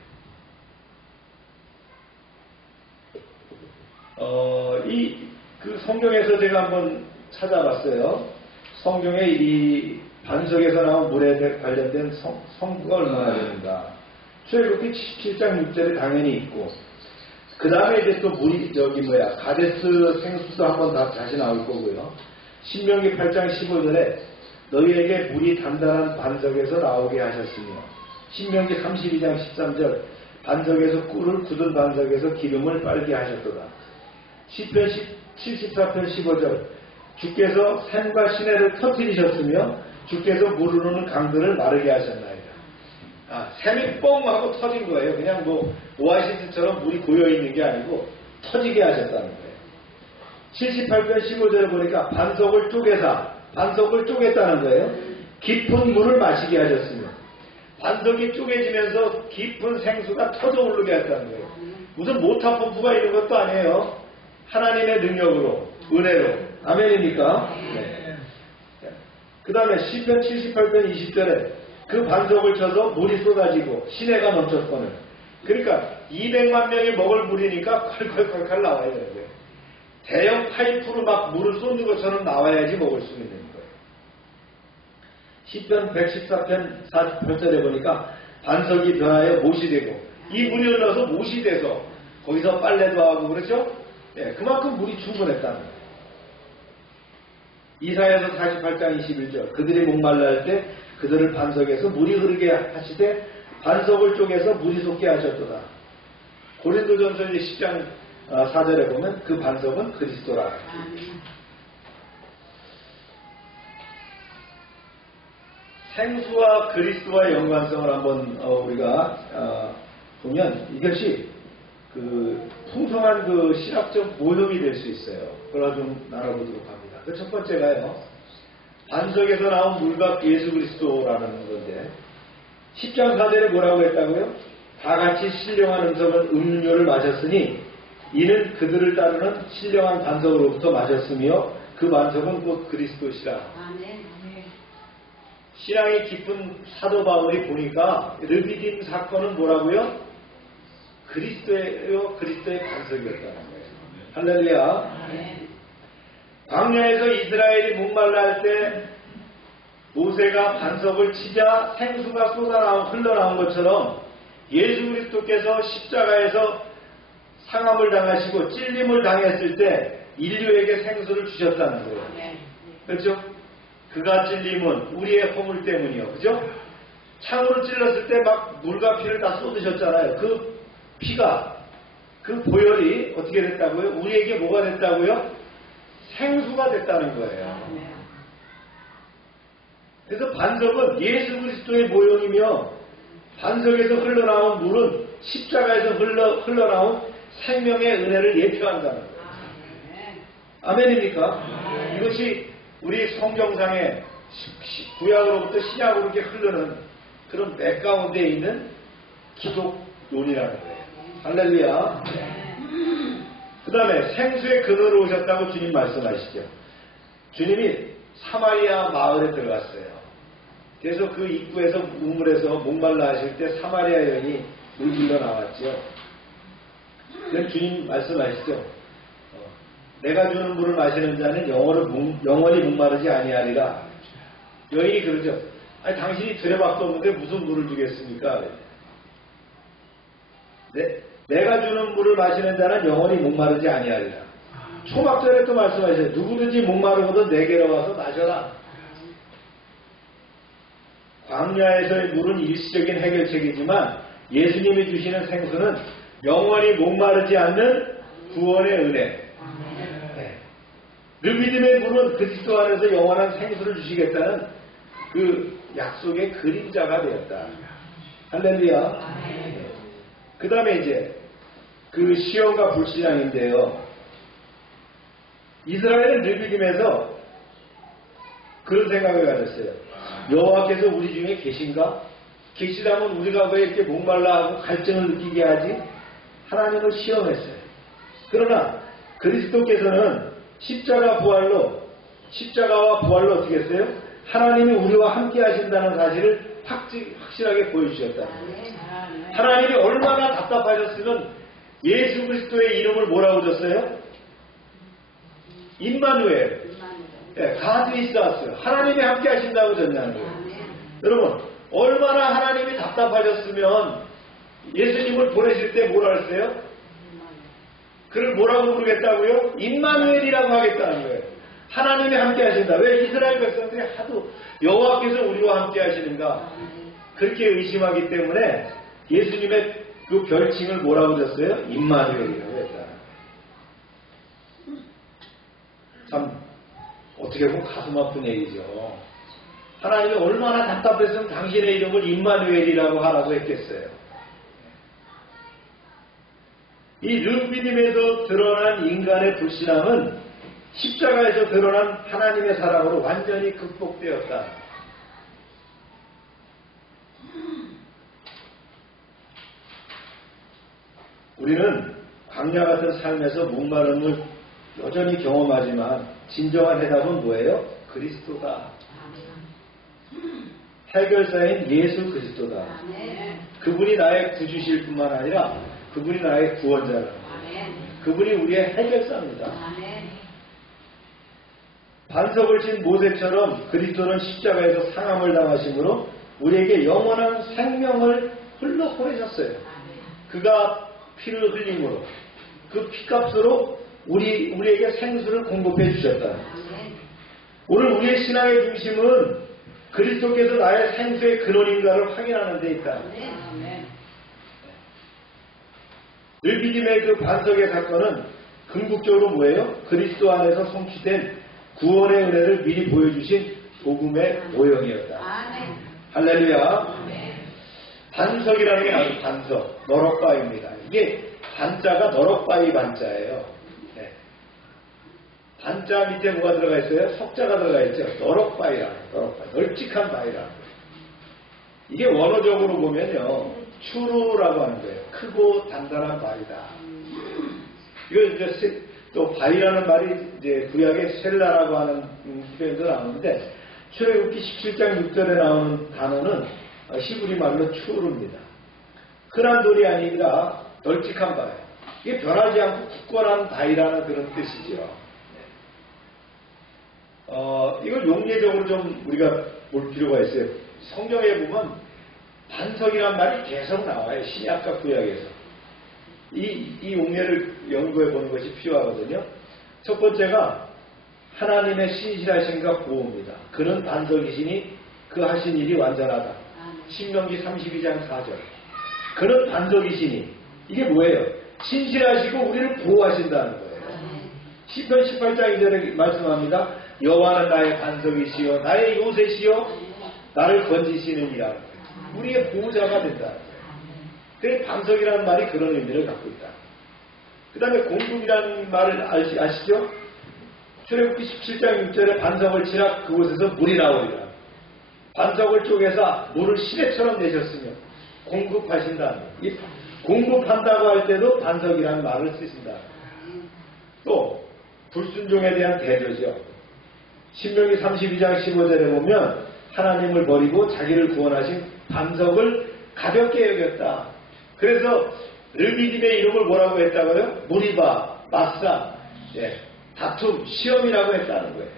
그 성경에서 제가 한번 찾아봤어요. 성경에 이 반석에서 나온 물에 관련된 성구가 얼마나 됩니다. 출애굽기 17장 6절에 당연히 있고, 그 다음에 이제 또 물이, 가데스 생수도 한번 다시 나올 거고요. 신명기 8장 15절에 너희에게 물이 단단한 반석에서 나오게 하셨으며, 신명기 32장 13절 반석에서 꿀을 굳은 반석에서 기름을 빨게 하셨도다. 시편 74편 15절 주께서 샘과 시내를 터뜨리셨으며 주께서 물 흐르는 강들을 마르게 하셨나이다. 샘이 뻥 하고 터진 거예요. 그냥 뭐 오아시스처럼 물이 고여있는 게 아니고 터지게 하셨다는 거예요. 78편 15절을 보니까 반석을 쪼갰다는 거예요. 깊은 물을 마시게 하셨으며 반석이 쪼개지면서 깊은 생수가 터져 오르게 했다는 거예요. 무슨 모타 펌프가 있는 것도 아니에요. 하나님의 능력으로, 은혜로. 아멘입니까? 네. 그 다음에 시편 78편 20절에 그 반석을 쳐서 물이 쏟아지고 시내가 넘쳤거늘. 그러니까 200만 명이 먹을 물이니까 콸콸콸콸 나와야 되는 거예요. 대형 파이프로 막 물을 쏟는 것처럼 나와야지 먹을 수 있는 거예요. 시편 114편 48절에 보니까 반석이 변하여 못이 되고 이 물이 흘러서 못이 돼서 거기서 빨래도 하고 그렇죠? 네, 그만큼 물이 충분했다는 거예요. 이사야서 48장 21절 그들이 목말라 할 때 그들을 반석에서 물이 흐르게 하시되 반석을 쪼개서 물이 솟게 하셨도다. 고린도전서 10장 4절에 보면 그 반석은 그리스도라. 생수와 그리스도와의 연관성을 한번 우리가 보면 이것이 그 풍성한 그 신학적 모형이 될 수 있어요. 그걸 좀 나눠보도록 합니다. 그 첫 번째가요, 반석에서 나온 물과 예수 그리스도라는 건데 10장 4절에 뭐라고 했다고요? 다 같이 신령한 음료를 마셨으니 이는 그들을 따르는 신령한 반석으로부터 마셨으며 그 반석은 곧 그리스도시라. 신앙이 깊은 사도 바울이 보니까 르비딤 사건은 뭐라고요? 그리스도의 반석이었다는 거예요. 할렐루야. 광야에서 이스라엘이 목말라 할 때 모세가 반석을 치자 생수가 흘러나온 것처럼 예수 그리스도께서 십자가에서 상함을 당하시고 찔림을 당했을 때 인류에게 생수를 주셨다는 거예요. 그렇죠? 그가 찔림은 우리의 허물 때문이요. 그죠? 창으로 찔렀을 때 막 물과 피를 다 쏟으셨잖아요. 그 피가, 그 보혈이 어떻게 됐다고요? 우리에게 뭐가 됐다고요? 생수가 됐다는 거예요. 그래서 반석은 예수 그리스도의 모형이며 반석에서 흘러나온 물은 십자가에서 흘러나온 생명의 은혜를 예표한다는 거예요. 아멘입니까? 이것이 우리 성경상의 구약으로부터 신약으로 이렇게 흐르는 그런 맥 가운데 있는 기독론이라는 거예요. 할렐루야. 그 다음에 생수의 근원으로 오셨다고 주님 말씀하시죠. 주님이 사마리아 마을에 들어갔어요. 그래서 그 입구에서 우물에서 목말라 하실 때 사마리아 여인이 물 길러 나왔죠. 그래서 주님 말씀하시죠. 내가 주는 물을 마시는 자는 영원히 목마르지 아니하리라. 여인이 그러죠. 아니 당신이 드레박도 없는데 무슨 물을 주겠습니까? 내가 주는 물을 마시는 자는 영원히 목마르지 아니하리라. 초막절에 또 말씀하셨어요. 누구든지 목마르거든 내게로 와서 마셔라. 광야에서의 물은 일시적인 해결책이지만 예수님이 주시는 생수는 영원히 목마르지 않는 구원의 은혜. 르비딤의 물은 그리스도 안에서 영원한 생수를 주시겠다는 그 약속의 그림자가 되었다. 할렐루야. 그 다음에 이제 그 시온과 불신앙인데요. 이스라엘은 르비딤에서 그런 생각을 가졌어요. 여호와께서 우리 중에 계신가? 계시다면 우리가 왜 이렇게 목말라하고 갈증을 느끼게 하지? 하나님을 시험했어요. 그러나 그리스도께서는 십자가와 부활로 어떻게 했어요? 하나님이 우리와 함께 하신다는 사실을 확실하게 보여주셨다. 하나님이 얼마나 답답하셨으면 예수 그리스도의 이름을 뭐라고 줬어요? 임마누엘. 가드 있었어요. 하나님이 함께 하신다고 줬냐는 거예요. 여러분, 얼마나 하나님이 답답하셨으면 예수님을 보내실 때 뭐라 했어요? 그를 뭐라고 부르겠다고요? 임마누엘이라고 하겠다는 거예요. 하나님이 함께 하신다. 왜 이스라엘 백성들이 하도 여호와께서 우리와 함께 하시는가? 그렇게 의심하기 때문에 예수님의 그 별칭을 뭐라고 줬어요? 임마누엘이라고 했다. 참 어떻게 보면 가슴 아픈 얘기죠. 하나님이 얼마나 답답했으면 당신의 이름을 임마누엘이라고 하라고 했겠어요. 이 르비딤에서 드러난 인간의 불신앙은 십자가에서 드러난 하나님의 사랑으로 완전히 극복되었다. 우리는 광야 같은 삶에서 목마름을 여전히 경험하지만 진정한 해답은 뭐예요? 그리스도다. 해결사인 예수 그리스도다. 그분이 나의 구주실 뿐만 아니라 그분이 나의 구원자다. 그분이 우리의 해결사입니다. 반석을 친 모세처럼 그리스도는 십자가에서 상함을 당하심으로 우리에게 영원한 생명을 흘러보내셨어요. 그가 피를 흘림으로 그 피값으로 우리에게 생수를 공급해 주셨다. 오늘 우리의 신앙의 중심은 그리스도께서 나의 생수의 근원인가를 확인하는 데 있다. 르비딤의 그 반석의 사건은 궁극적으로 뭐예요? 그리스도 안에서 성취된 구원의 은혜를 미리 보여주신 복음의 모형이었다. 할렐루야. 반석이라는 게 아주 반석, 너럭바위입니다. 이게 반자가 너럭바위 반자예요. 네. 반자 밑에 뭐가 들어가 있어요? 석자가 들어가 있죠. 너럭바위라는 너럭바위, 널찍한 바위라는 거예요. 이게 원어적으로 보면요, 추루라고 하는 거예요. 크고 단단한 바위다. 이거 이제 또 바위라는 말이 이제 구약의 셀라라고 하는 표현도 나오는데, 출애굽기 17장 6절에 나오는 단어는 히브리 말로 추루입니다. 흔한 돌이 아닙니다. 널찍한 바위. 이게 변하지 않고 굳건한 바위라는 그런 뜻이죠. 이걸 용례적으로 좀 우리가 볼 필요가 있어요. 성경에 보면 반석이란 말이 계속 나와요. 신약과 구약에서. 이 용례를 연구해 보는 것이 필요하거든요. 첫 번째가 하나님의 신실하심과 보호입니다. 그는 반석이시니 그 하신 일이 완전하다. 신명기 32장 4절. 그는 반석이시니 이게 뭐예요? 신실하시고 우리를 보호하신다는 거예요. 시편 18장 2절에 말씀합니다. 여호와는 나의 반석이시요 나의 요새시요 나를 건지시느니라. 우리의 보호자가 된다. 그 반석이라는 말이 그런 의미를 갖고 있다. 그 다음에 공급이라는 말을 아시죠? 출애굽기 17장 6절에 반석을 치라 그곳에서 물이 나오리라. 반석을 쪼개서 물을 시래처럼 내셨으며 공급하신다. 이 공급한다고 할 때도 반석이라는 말을 쓰신다. 또 불순종에 대한 대조죠. 신명기 32장 15절에 보면 하나님을 버리고 자기를 구원하신 반석을 가볍게 여겼다. 그래서 르비딤의 이름을 뭐라고 했다고요? 무리바, 마사, 다툼, 시험이라고 했다는 거예요.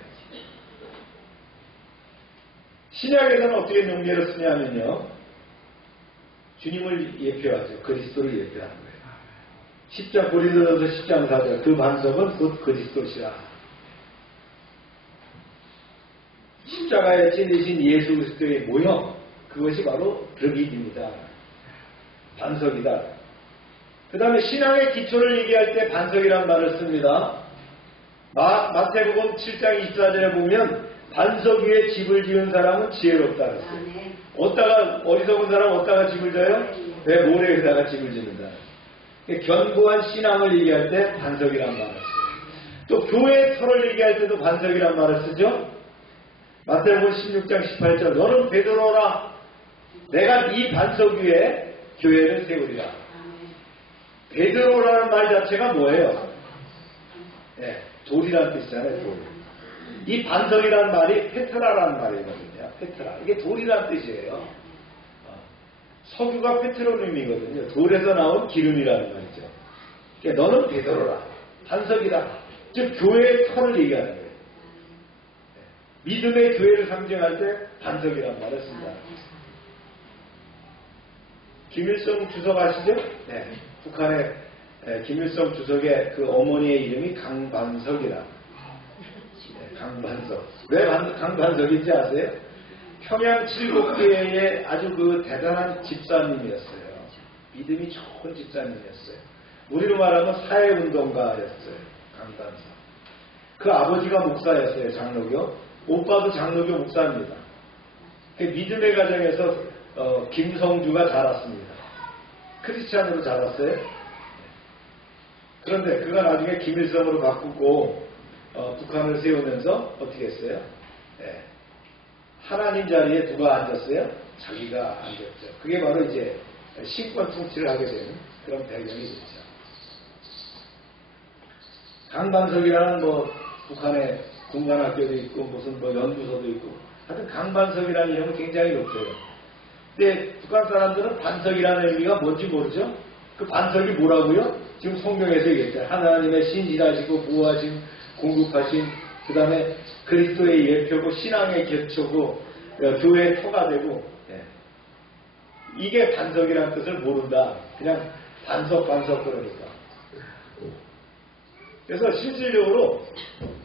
신약에서는 어떻게 용례를 쓰냐면요, 주님을 예표하죠. 그리스도를 예표하는 거예요. 고린도전서 10장 4절. 그 반석은 곧 그리스도시라. 십자가에 찔리신 예수 그리스도의 모형, 그것이 바로 르비딤이다. 반석이다. 그 다음에 신앙의 기초를 얘기할 때 반석이라는 말을 씁니다. 마태복음 7장 24절에 보면 반석 위에 집을 지은 사람은 지혜롭다 그랬어요. 어리석은 사람은 어디다가 집을 져요? 왜 모래에다가 집을 짓는다. 견고한 신앙을 얘기할 때 반석이란 말을 써요. 또 교회의 터를 얘기할 때도 반석이란 말을 쓰죠. 마태복음 16장 18절. 너는 베드로라. 내가 네 반석 위에 교회를 세우리라. 베드로라는 말 자체가 뭐예요? 돌이라는 뜻이잖아요. 돌. 이 반석이라는 말이 페트라라는 말이거든요. 페트라. 이게 돌이라는 뜻이에요. 석유가 페트로늄이거든요. 돌에서 나온 기름이라는 말이죠. 그러니까 너는 베드로라. 반석이다. 즉 교회의 터를 얘기하는 거예요. 믿음의 교회를 상징할 때 반석이라는 말을 쓴다. 김일성 주석 아시죠? 네. 북한의 김일성 주석의 그 어머니의 이름이 강반석이라. 강반석. 왜 강반석인지 아세요? 평양 7국교회의 아주 그 대단한 집사님이었어요. 믿음이 좋은 집사님이었어요. 우리로 말하면 사회운동가였어요. 강반석. 그 아버지가 목사였어요. 장로교. 오빠도 장로교 목사입니다. 그 믿음의 가정에서 김성주가 자랐습니다. 크리스찬으로 자랐어요. 그런데 그가 나중에 김일성으로 바꾸고 북한을 세우면서 어떻게 했어요? 하나님 자리에 누가 앉았어요? 자기가 앉았죠. 그게 바로 이제 신권 통치를 하게 되는 그런 배경이 됐죠. 강반석이라는 북한의 군관학교도 있고 무슨 연구소도 있고 하여튼 강반석이라는 이름은 굉장히 높아요. 근데 북한 사람들은 반석이라는 의미가 뭔지 모르죠? 그 반석이 뭐라고요? 지금 성경에서 얘기했잖아요. 하나님의 신실하시고 보호하신 공급하신 그 다음에 그리스도의 예표고 신앙의 기초고 교회의 터가 되고 이게 반석이라는 뜻을 모른다. 그냥 반석 그러니까. 그래서 실질적으로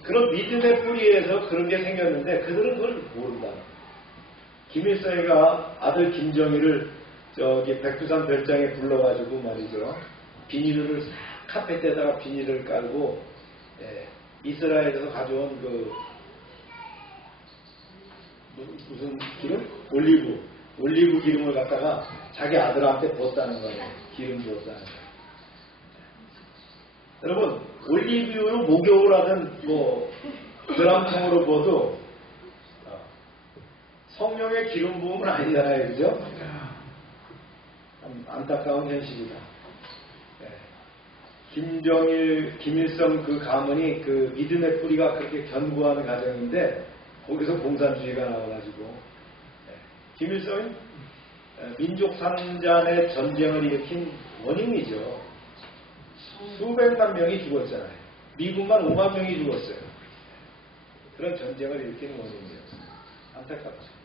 그런 믿음의 뿌리에서 그런 게 생겼는데 그들은 그걸 모른다. 김일성이가 아들 김정일을 저기 백두산 별장에 불러가지고 말이죠. 비닐을 카펫에다가 비닐을 깔고 이스라엘에서 가져온 그 무슨 기름? 올리브 기름을 갖다가 자기 아들한테 부었다는 거예요. 기름 부었다는 거예요. 여러분, 올리브유로 목욕을 하든 뭐 드람통으로 부어도 성령의 기름 부음은 아니잖아요. 그죠? 참 안타까운 현실이다. 김일성 그 가문이 그 믿음의 뿌리가 그렇게 견고한 가정인데 거기서 공산주의가 나와가지고 김일성이 민족 상잔의 전쟁을 일으킨 원인이죠. 수백만 명이 죽었잖아요. 미국만 5만 명이 죽었어요. 그런 전쟁을 일으킨 원인이었어요. 안타깝죠.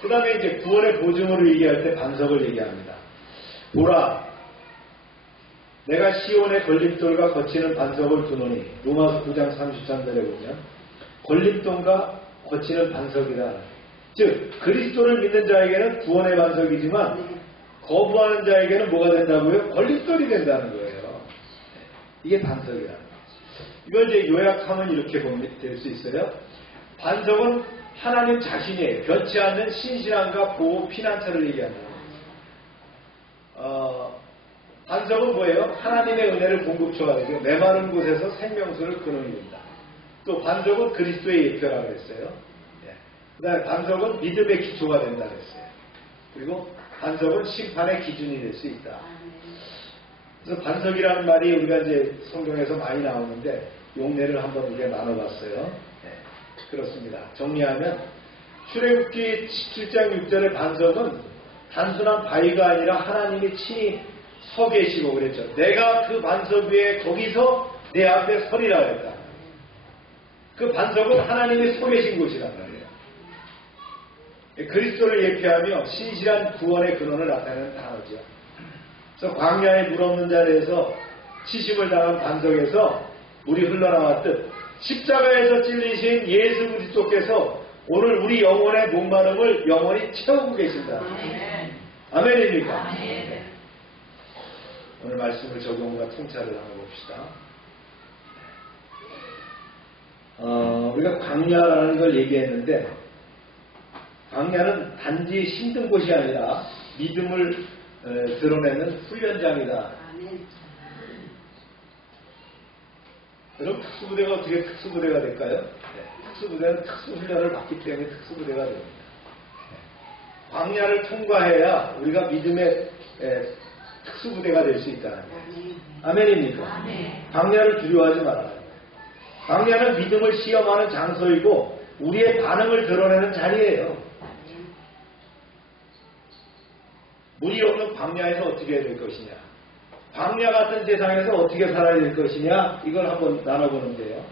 그 다음에 이제 구원의 보증으로 얘기할 때 반석을 얘기합니다. 보라, 내가 시온의 걸림돌과 거치는 반석을 두노니, 로마서 9장 33절에 보면 걸림돌과 거치는 반석이다. 즉 그리스도를 믿는 자에게는 구원의 반석이지만 거부하는 자에게는 뭐가 된다고요? 걸림돌이 된다는 거예요. 이게 반석이라는 거예요. 이걸 이제 요약하면 이렇게 될 수 있어요. 반석은 하나님 자신이 변치 않는 신실함과 보호 피난처를 얘기합니다. 반석은 뭐예요? 하나님의 은혜를 공급처가 되죠. 메마른 곳에서 생명수를 근원이 된다. 또 반석은 그리스도의 예표라고 했어요. 그 다음에 반석은 믿음의 기초가 된다고 했어요. 그리고 반석은 심판의 기준이 될 수 있다. 그래서 반석이라는 말이 우리가 이제 성경에서 많이 나오는데 용례를 한번 우리가 나눠봤어요. 그렇습니다. 정리하면 출애굽기 17장 6절의 반석은 단순한 바위가 아니라 하나님이 친히 서 계시고 그랬죠. 내가 그 반석 위에 거기서 내 앞에 서리라 했다. 그 반석은 하나님이 서 계신 곳이란 말이에요. 그리스도를 예표하며 신실한 구원의 근원을 나타내는 단어죠. 그래서 광야에 물 없는 자리에서 치심을 당한 반석에서 물이 흘러나왔듯 십자가에서 찔리신 예수 그리스도께서 오늘 우리 영혼의 목마름을 영원히 채우고 계신다. 아멘입니까? 오늘 말씀을 적용과 통찰을 한번 봅시다. 우리가 광야라는 걸 얘기했는데 광야는 단지 힘든 곳이 아니라 믿음을 드러내는 훈련장이다. 그럼 특수부대가 어떻게 특수부대가 될까요? 특수부대는 특수훈련을 받기 때문에 특수부대가 됩니다. 광야를 통과해야 우리가 믿음의 특수부대가 될 수 있다는 거예요. 아멘입니까? 광야를 두려워하지 말아요. 광야는 믿음을 시험하는 장소이고 우리의 반응을 드러내는 자리예요. 물이 없는 광야에서 어떻게 해야 될 것이냐, 광야 같은 세상에서 어떻게 살아야 될 것이냐, 이걸 한번 나눠보는데요.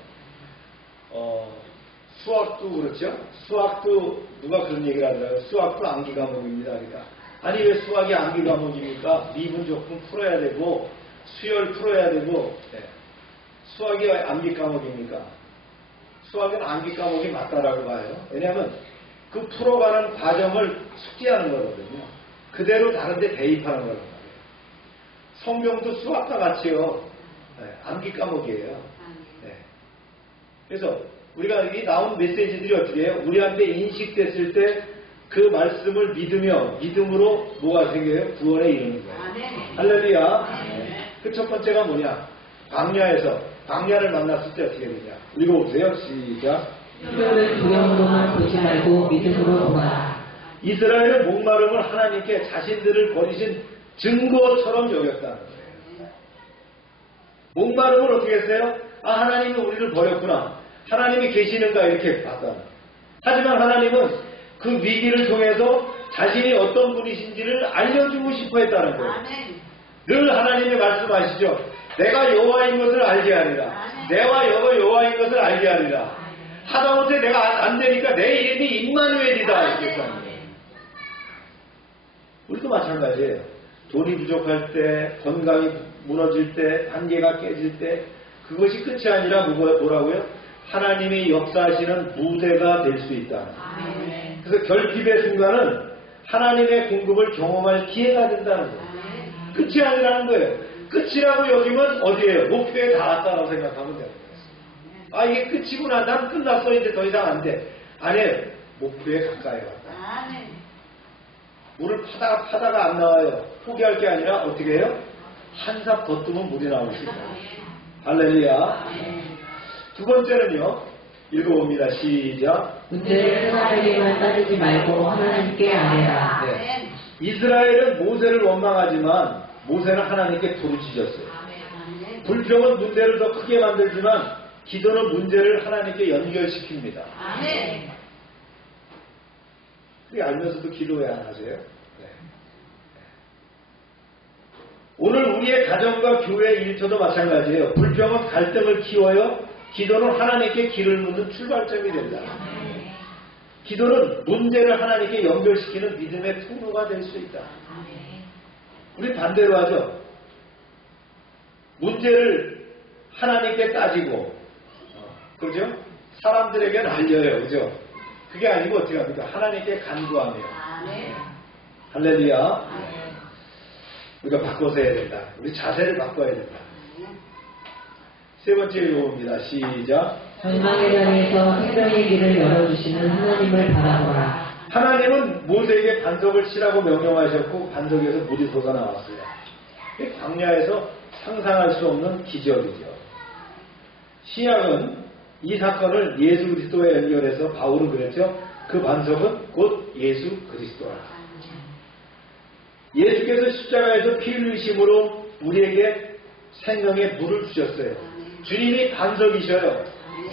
수학도 그렇죠. 수학도 누가 그런 얘기를 하더라고요. 수학도 암기 과목입니다. 그러니까 아니 왜 수학이 암기 과목입니까? 미분 조금 풀어야 되고 수열 풀어야 되고 수학이 왜 암기 과목입니까? 수학은 암기 과목이 맞다라고 봐요. 왜냐하면 그 풀어가는 과정을 숙지하는 거거든요. 그대로 다른데 대입하는 거란 말이에요. 성경도 수학과 같이요. 암기 과목이에요. 그래서 우리가 이 나온 메시지들이 어떻게 해요? 우리한테 인식됐을 때 그 말씀을 믿으며 믿음으로 뭐가 생겨요? 구원에 이르는 거예요. 할렐루야. 그 첫 번째가 뭐냐? 광야를 만났을 때 어떻게 되냐? 읽어보세요. 시작. 이스라엘을 두려움으로만 보지 말고 믿음으로 보라. 이스라엘의 목마름을 하나님께 자신들을 버리신 증거처럼 여겼다는 거예요. 목마름을 어떻게 했어요? 하나님이 우리를 버렸구나. 하나님이 계시는가 이렇게 봤다. 하지만 하나님은 그 위기를 통해서 자신이 어떤 분이신지를 알려주고 싶어 했다는 거예요. 늘 하나님이 말씀하시죠. 내가 여호와인 것을 알게 하리라. 내가 여호와인 것을 알게 하리라. 하다못해 내가 안 되니까 내 이름이 임마누엘이다. 이렇게 했다는 거예요. 우리도 마찬가지예요. 돈이 부족할 때, 건강이 무너질 때, 관계가 깨질 때 그것이 끝이 아니라 뭐라고요? 하나님이 역사하시는 무대가 될 수 있다. 그래서 결핍의 순간은 하나님의 공급을 경험할 기회가 된다는 거예요. 끝이 아니라는 거예요. 끝이라고 여기면 어디예요? 목표에 닿았다고 생각하면 되는 거예요. 아, 이게 끝이구나. 난 끝났어. 이제 더 이상 안 돼. 아니에요. 목표에 가까이 왔다. 물을 파다가 안 나와요. 포기할 게 아니라 어떻게 해요? 한 삽 더 뜨면 물이 나올 수 있다. 할렐루야. 두 번째는요. 읽어봅니다. 시작. 문제를 사람에게만 따지지 말고 하나님께 아뢰라. 네. 이스라엘은 모세를 원망하지만 모세는 하나님께 부르짖었어요. 불평은 문제를 더 크게 만들지만 기도는 문제를 하나님께 연결시킵니다. 그게 알면서도 기도 왜 안 하세요? 네. 오늘 우리의 가정과 교회 일터도 마찬가지예요. 불평은 갈등을 키워요. 기도는 하나님께 길을 묻는 출발점이 된다. 기도는 문제를 하나님께 연결시키는 믿음의 통로가 될 수 있다. 우리 반대로 하죠. 문제를 하나님께 따지고, 그죠? 사람들에게는 알려요. 그죠? 그게 아니고 어떻게 합니까? 하나님께 간구하며. 할렐루야. 우리가 바꿔서 해야 된다. 우리 자세를 바꿔야 된다. 세 번째 읽어봅니다. 시작. 절망의 자리에서 생명의 길을 열어주시는 하나님을 바라보라. 하나님은 모세에게 반석을 치라고 명령하셨고 반석에서 물이 솟아나왔어요. 광야에서 상상할 수 없는 기적이죠. 신약은 이 사건을 예수 그리스도에 연결해서 바울은 그랬죠. 그 반석은 곧 예수 그리스도라. 예수께서 십자가에서 피 흘리심으로 우리에게 생명의 물을 주셨어요. 주님이 반석이셔요.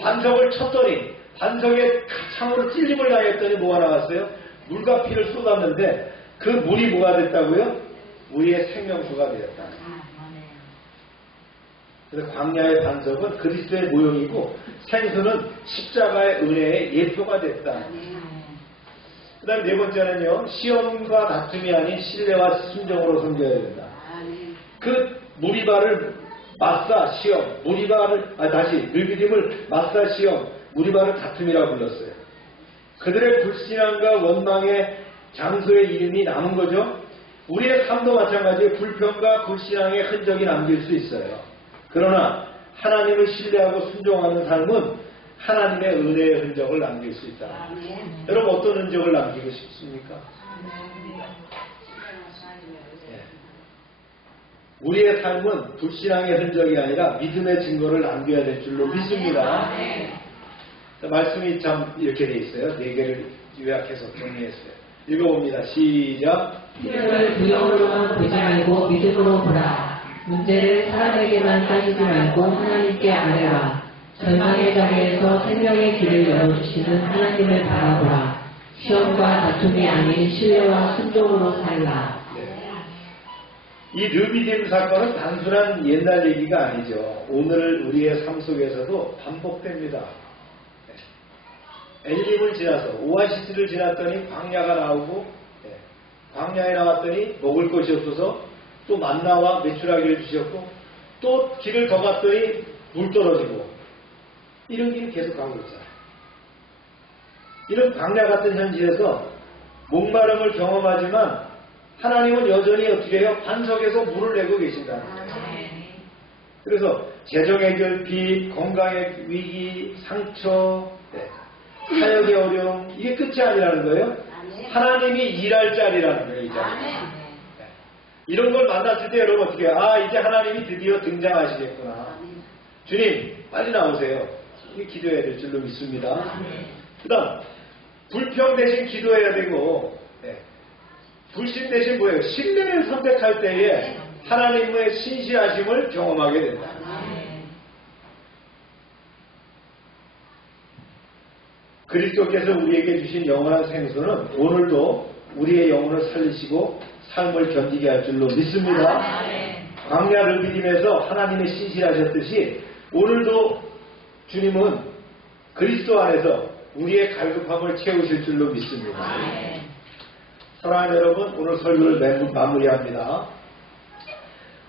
반석을 쳤더니 반석에 창으로 찔림을 당했더니 뭐가 나왔어요? 물과 피를 쏟았는데 그 물이 뭐가 됐다고요? 우리의 생명수가 되었다. 그래서 광야의 반석은 그리스도의 모형이고 생수는 십자가의 은혜의 예표가 됐다. 그 다음 네 번째는요. 시험과 다툼이 아닌 신뢰와 순종으로 섬겨야 된다. 그 무리바를 마사 시험, 르비딤을 마사 시험, 무리바를 다툼이라고 불렀어요. 그들의 불신앙과 원망의 장소의 이름이 남은 거죠. 우리의 삶도 마찬가지로 불평과 불신앙의 흔적이 남길 수 있어요. 그러나 하나님을 신뢰하고 순종하는 삶은 하나님의 은혜의 흔적을 남길 수 있다. 여러분 어떤 흔적을 남기고 싶습니까? 우리의 삶은 불신앙의 흔적이 아니라 믿음의 증거를 남겨야 될 줄로 믿습니다. 말씀이 참 이렇게 돼 있어요. 네 개를 요약해서 정리했어요. 읽어봅니다. 시작. 필요를 부정으로만 보지 말고 믿음으로 보라. 문제를 사람에게만 따지지 말고 하나님께 아뢰라. 절망의 자리에서 생명의 길을 열어주시는 하나님을 바라보라. 시험과 다툼이 아닌 신뢰와 순종으로 살라. 이 르비딤 사건은 단순한 옛날 얘기가 아니죠. 오늘 우리의 삶 속에서도 반복됩니다. 엘림을 지나서 오아시스를 지났더니 광야가 나오고 광야에 나왔더니 먹을 것이 없어서 또 만나와 메추라기를 주셨고 또 길을 더 갔더니 물 떨어지고 이런 길을 계속 가고 있잖아요. 이런 광야 같은 현실에서 목마름을 경험하지만 하나님은 여전히 어떻게 해요? 반석에서 물을 내고 계신다는 거예요. 그래서 재정의 결핍, 건강의 위기, 상처, 사역의 어려움 이게 끝이 아니라는 거예요. 하나님이 일할 자리라는 거예요. 이 자리. 이런 걸 만났을 때 여러분 어떻게 해요? 아 이제 하나님이 드디어 등장하시겠구나. 주님 빨리 나오세요. 이게 기도해야 될 줄로 믿습니다. 그 다음 불평 대신 기도해야 되고 불신 대신 뭐예요? 신뢰를 선택할 때에 하나님의 신실하심을 경험하게 된다. 그리스도께서 우리에게 주신 영원한 생수는 오늘도 우리의 영혼을 살리시고 삶을 견디게 할 줄로 믿습니다. 광야 르비딤에서 하나님의 신실하셨듯이 오늘도 주님은 그리스도 안에서 우리의 갈급함을 채우실 줄로 믿습니다. 사랑하는 여러분, 오늘 설교를 마무리합니다.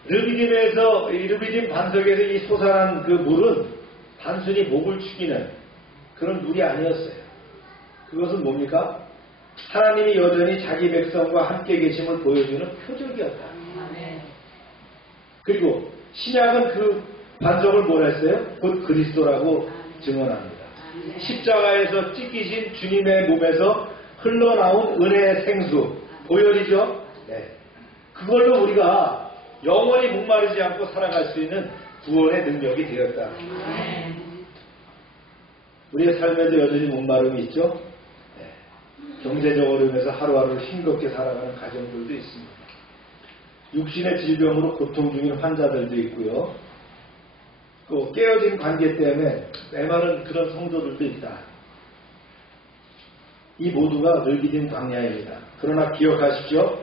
르비딤에서, 르비딤 반석에서 이 솟아난 그 물은 단순히 목을 축이는 그런 물이 아니었어요. 그것은 뭡니까? 하나님이 여전히 자기 백성과 함께 계심을 보여주는 표적이었다. 그리고 신약은 그 반석을 뭘 했어요? 곧 그리스도라고 증언합니다. 십자가에서 찢기신 주님의 몸에서 흘러나온 은혜의 생수, 보혈이죠? 네. 그걸로 우리가 영원히 목마르지 않고 살아갈 수 있는 구원의 능력이 되었다. 우리의 삶에도 여전히 목마름이 있죠? 네. 경제적 어려움에서 하루하루 싱겁게 살아가는 가정들도 있습니다. 육신의 질병으로 고통 중인 환자들도 있고요. 또 깨어진 관계 때문에 메마른 그런 성도들도 있다. 이 모두가 늙이진 광야입니다. 그러나 기억하십시오.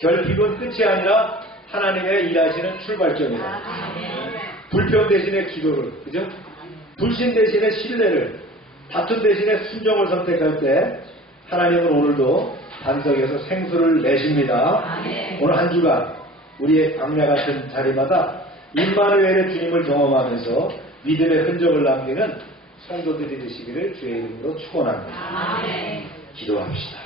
결핍은 끝이 아니라 하나님의 일하시는 출발점이다. 불평 대신에 기도를, 그죠? 불신 대신에 신뢰를, 다툼 대신에 순종을 선택할 때 하나님은 오늘도 반석에서 생수를 내십니다. 오늘 한 주간 우리의 광야 같은 자리마다 임마누엘의 주님을 경험하면서 믿음의 흔적을 남기는 성도들이 되시기를 주의 이름으로 축원합니다. 기도합시다.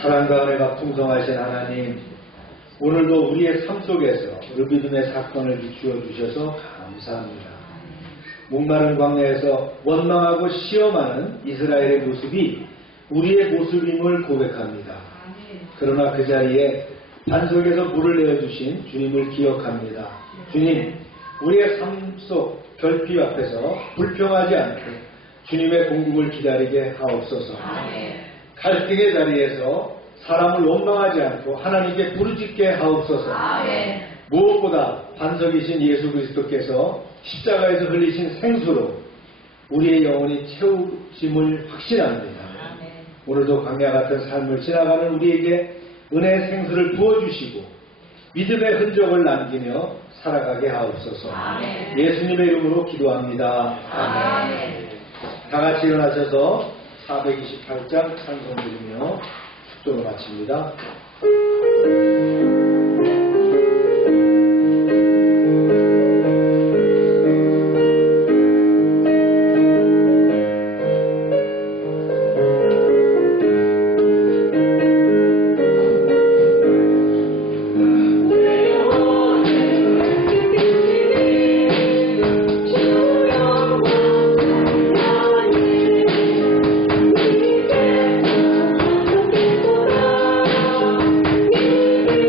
사랑과 은혜가 풍성하신 하나님, 오늘도 우리의 삶 속에서 믿음의 사건을 비추어 주셔서 감사합니다. 목마른 광야에서 원망하고 시험하는 이스라엘의 모습이 우리의 모습임을 고백합니다. 그러나 그 자리에 반석에서 물을 내어주신 주님을 기억합니다. 주님, 우리의 삶 속 결핍 앞에서 불평하지 않고 주님의 공급을 기다리게 하옵소서. 갈등의 자리에서 사람을 원망하지 않고 하나님께 부르짖게 하옵소서. 무엇보다 반석이신 예수 그리스도께서 십자가에서 흘리신 생수로 우리의 영혼이 채우심을 확신합니다. 오늘도 광야 같은 삶을 지나가는 우리에게 은혜의 생수를 부어주시고 믿음의 흔적을 남기며 살아가게 하옵소서. 예수님의 이름으로 기도합니다. 아멘. 다 같이 일어나셔서 428장 찬송 드리며 축도를 마칩니다. Thank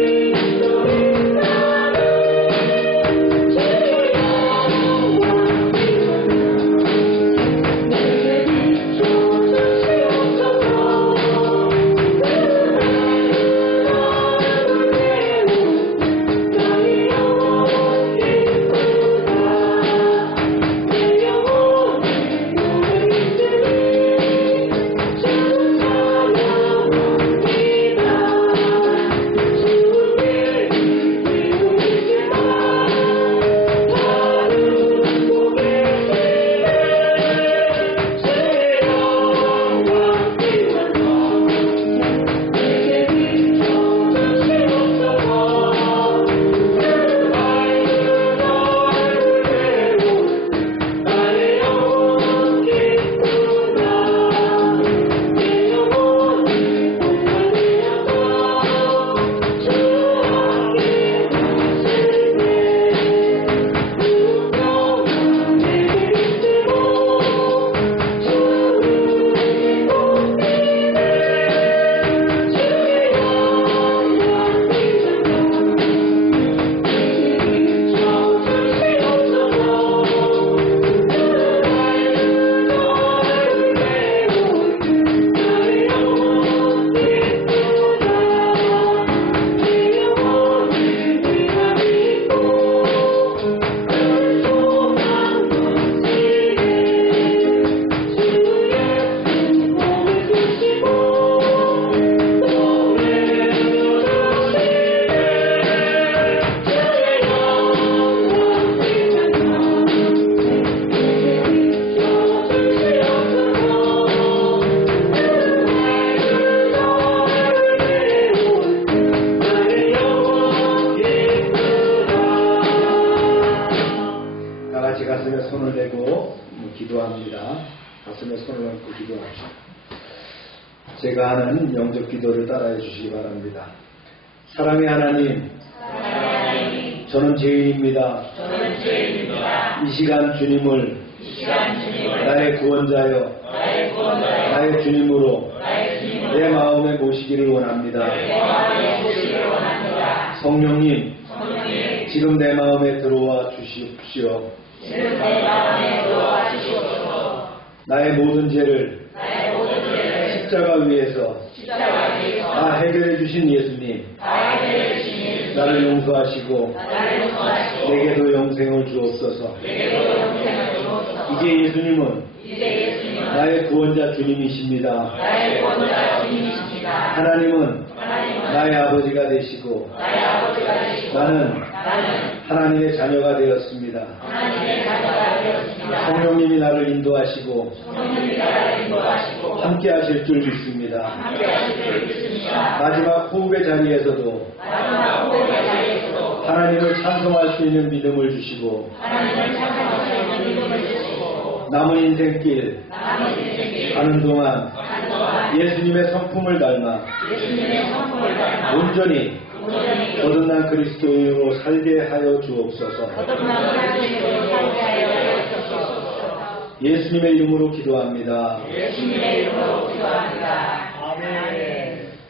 you. 손을 내고 기도합니다. 가슴에 손을 얹고 기도합시다. 제가 하는 영적 기도를 따라해 주시기 바랍니다. 사랑의 하나님, 저는 죄인입니다. 이 시간 주님을 나의 구원자여, 나의 주님으로 내 마음에 모시기를 원합니다. 성령님, 지금 내 마음에 들어와 주십시오. 나의 모든 죄를 십자가 위에서 다 해결해 주신 예수님, 나를 용서하시고 내게도 영생을 주옵소서. 이제 예수님은 나의 구원자 주님이십니다. 하나님은 나의 아버지가 되시고 나는 하나님의 자녀가 되었습니다. 성령님이 나를 인도하시고 함께 하실 줄 믿습니다. 마지막 호흡의 자리에서도 하나님을 찬송할 수 있는 믿음을 주시고 남은 인생길 가는 동안 예수님의 성품을 닮아 온전히 거듭난 그리스도인으로 살게 하여 주옵소서. 예수님의 이름으로 기도합니다.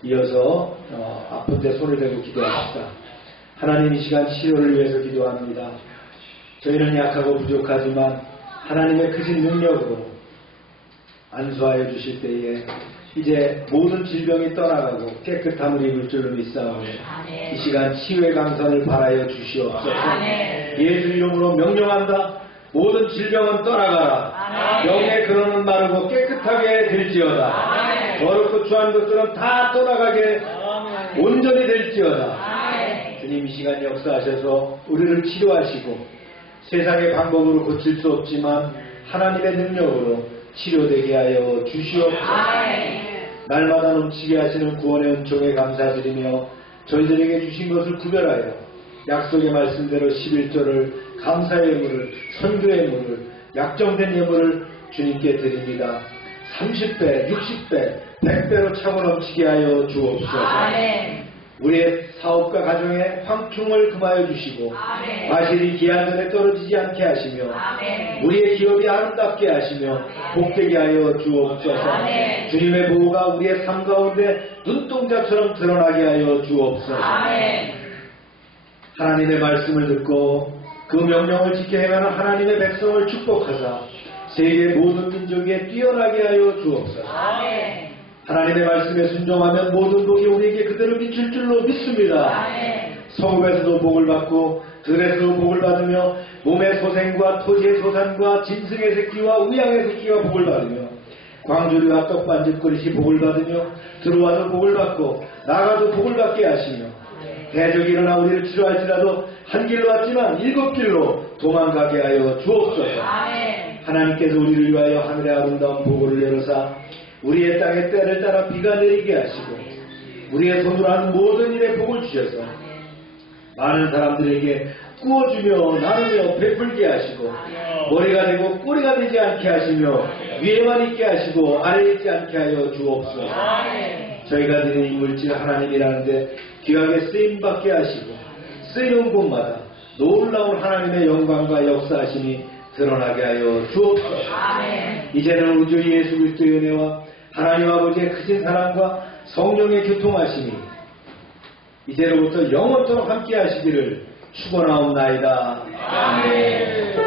이어서 아픈 데 손을 대고 기도합시다. 하나님, 이 시간 치료를 위해서 기도합니다. 저희는 약하고 부족하지만 하나님의 크신 능력으로 안수하여 주실 때에 이제 모든 질병이 떠나가고 깨끗함을 입을 줄로 믿사오니 이 시간 치유의 강산을 바라여 주시옵소서. 예수 이름으로 명령한다. 모든 질병은 떠나가라. 영의 근원은 마르고 깨끗하게 될지어다. 더럽고 추한 것들은 다 떠나가게 온전히 될지어다. 주님, 이 시간 역사하셔서 우리를 치료하시고 세상의 방법으로 고칠 수 없지만 하나님의 능력으로 치료되게 하여 주시옵소서. 날마다 넘치게 하시는 구원의 은총에 감사드리며 저희들에게 주신 것을 구별하여 약속의 말씀대로 11조를 감사의 예물을, 선교의 예물을, 약정된 예물을 주님께 드립니다. 30배, 60배, 100배로 차고 넘치게 하여 주옵소서. 우리의 사업과 가정에 황충을 금하여 주시고 마실이 기한전에 떨어지지 않게 하시며 우리의 기업이 아름답게 하시며 복되게 하여 주옵소서. 주님의 보호가 우리의 삶 가운데 눈동자처럼 드러나게 하여 주옵소서. 하나님의 말씀을 듣고 그 명령을 지켜 행하는 하나님의 백성을 축복하사 세계 모든 민족에 뛰어나게 하여 주옵소서. 하나님의 말씀에 순종하면 모든 복이 우리에게 그대로 미칠 줄로 믿습니다. 성읍에서도 복을 받고 들에서도 복을 받으며 몸의 소생과 토지의 소산과 짐승의 새끼와 우양의 새끼가 복을 받으며 광주리와 떡반죽 그릇이 복을 받으며 들어와서 복을 받고 나가도 복을 받게 하시며 대적이 일어나 우리를 치료할지라도 한 길로 왔지만 7길로 도망가게 하여 주옵소서. 하나님께서 우리를 위하여 하늘의 아름다운 보고를 열어사 우리의 땅에 때를 따라 비가 내리게 하시고 우리의 손으로 하는 모든 일에 복을 주셔서 많은 사람들에게 구워주며 나누며 베풀게 하시고 머리가 되고 꼬리가 되지 않게 하시며 위에만 있게 하시고 아래에 있지 않게 하여 주옵소서. 저희가 드리는 이 물질 하나님이라는데 귀하게 쓰임받게 하시고 쓰이는 곳마다 놀라운 하나님의 영광과 역사하심이 드러나게 하여 주옵소서. 이제는 우리 주 예수 그리스도의 은혜와 하나님 아버지의 크신 사랑과 성령의 교통하심이 이제로부터 영원토록 함께 하시기를 축원하옵나이다. 아멘.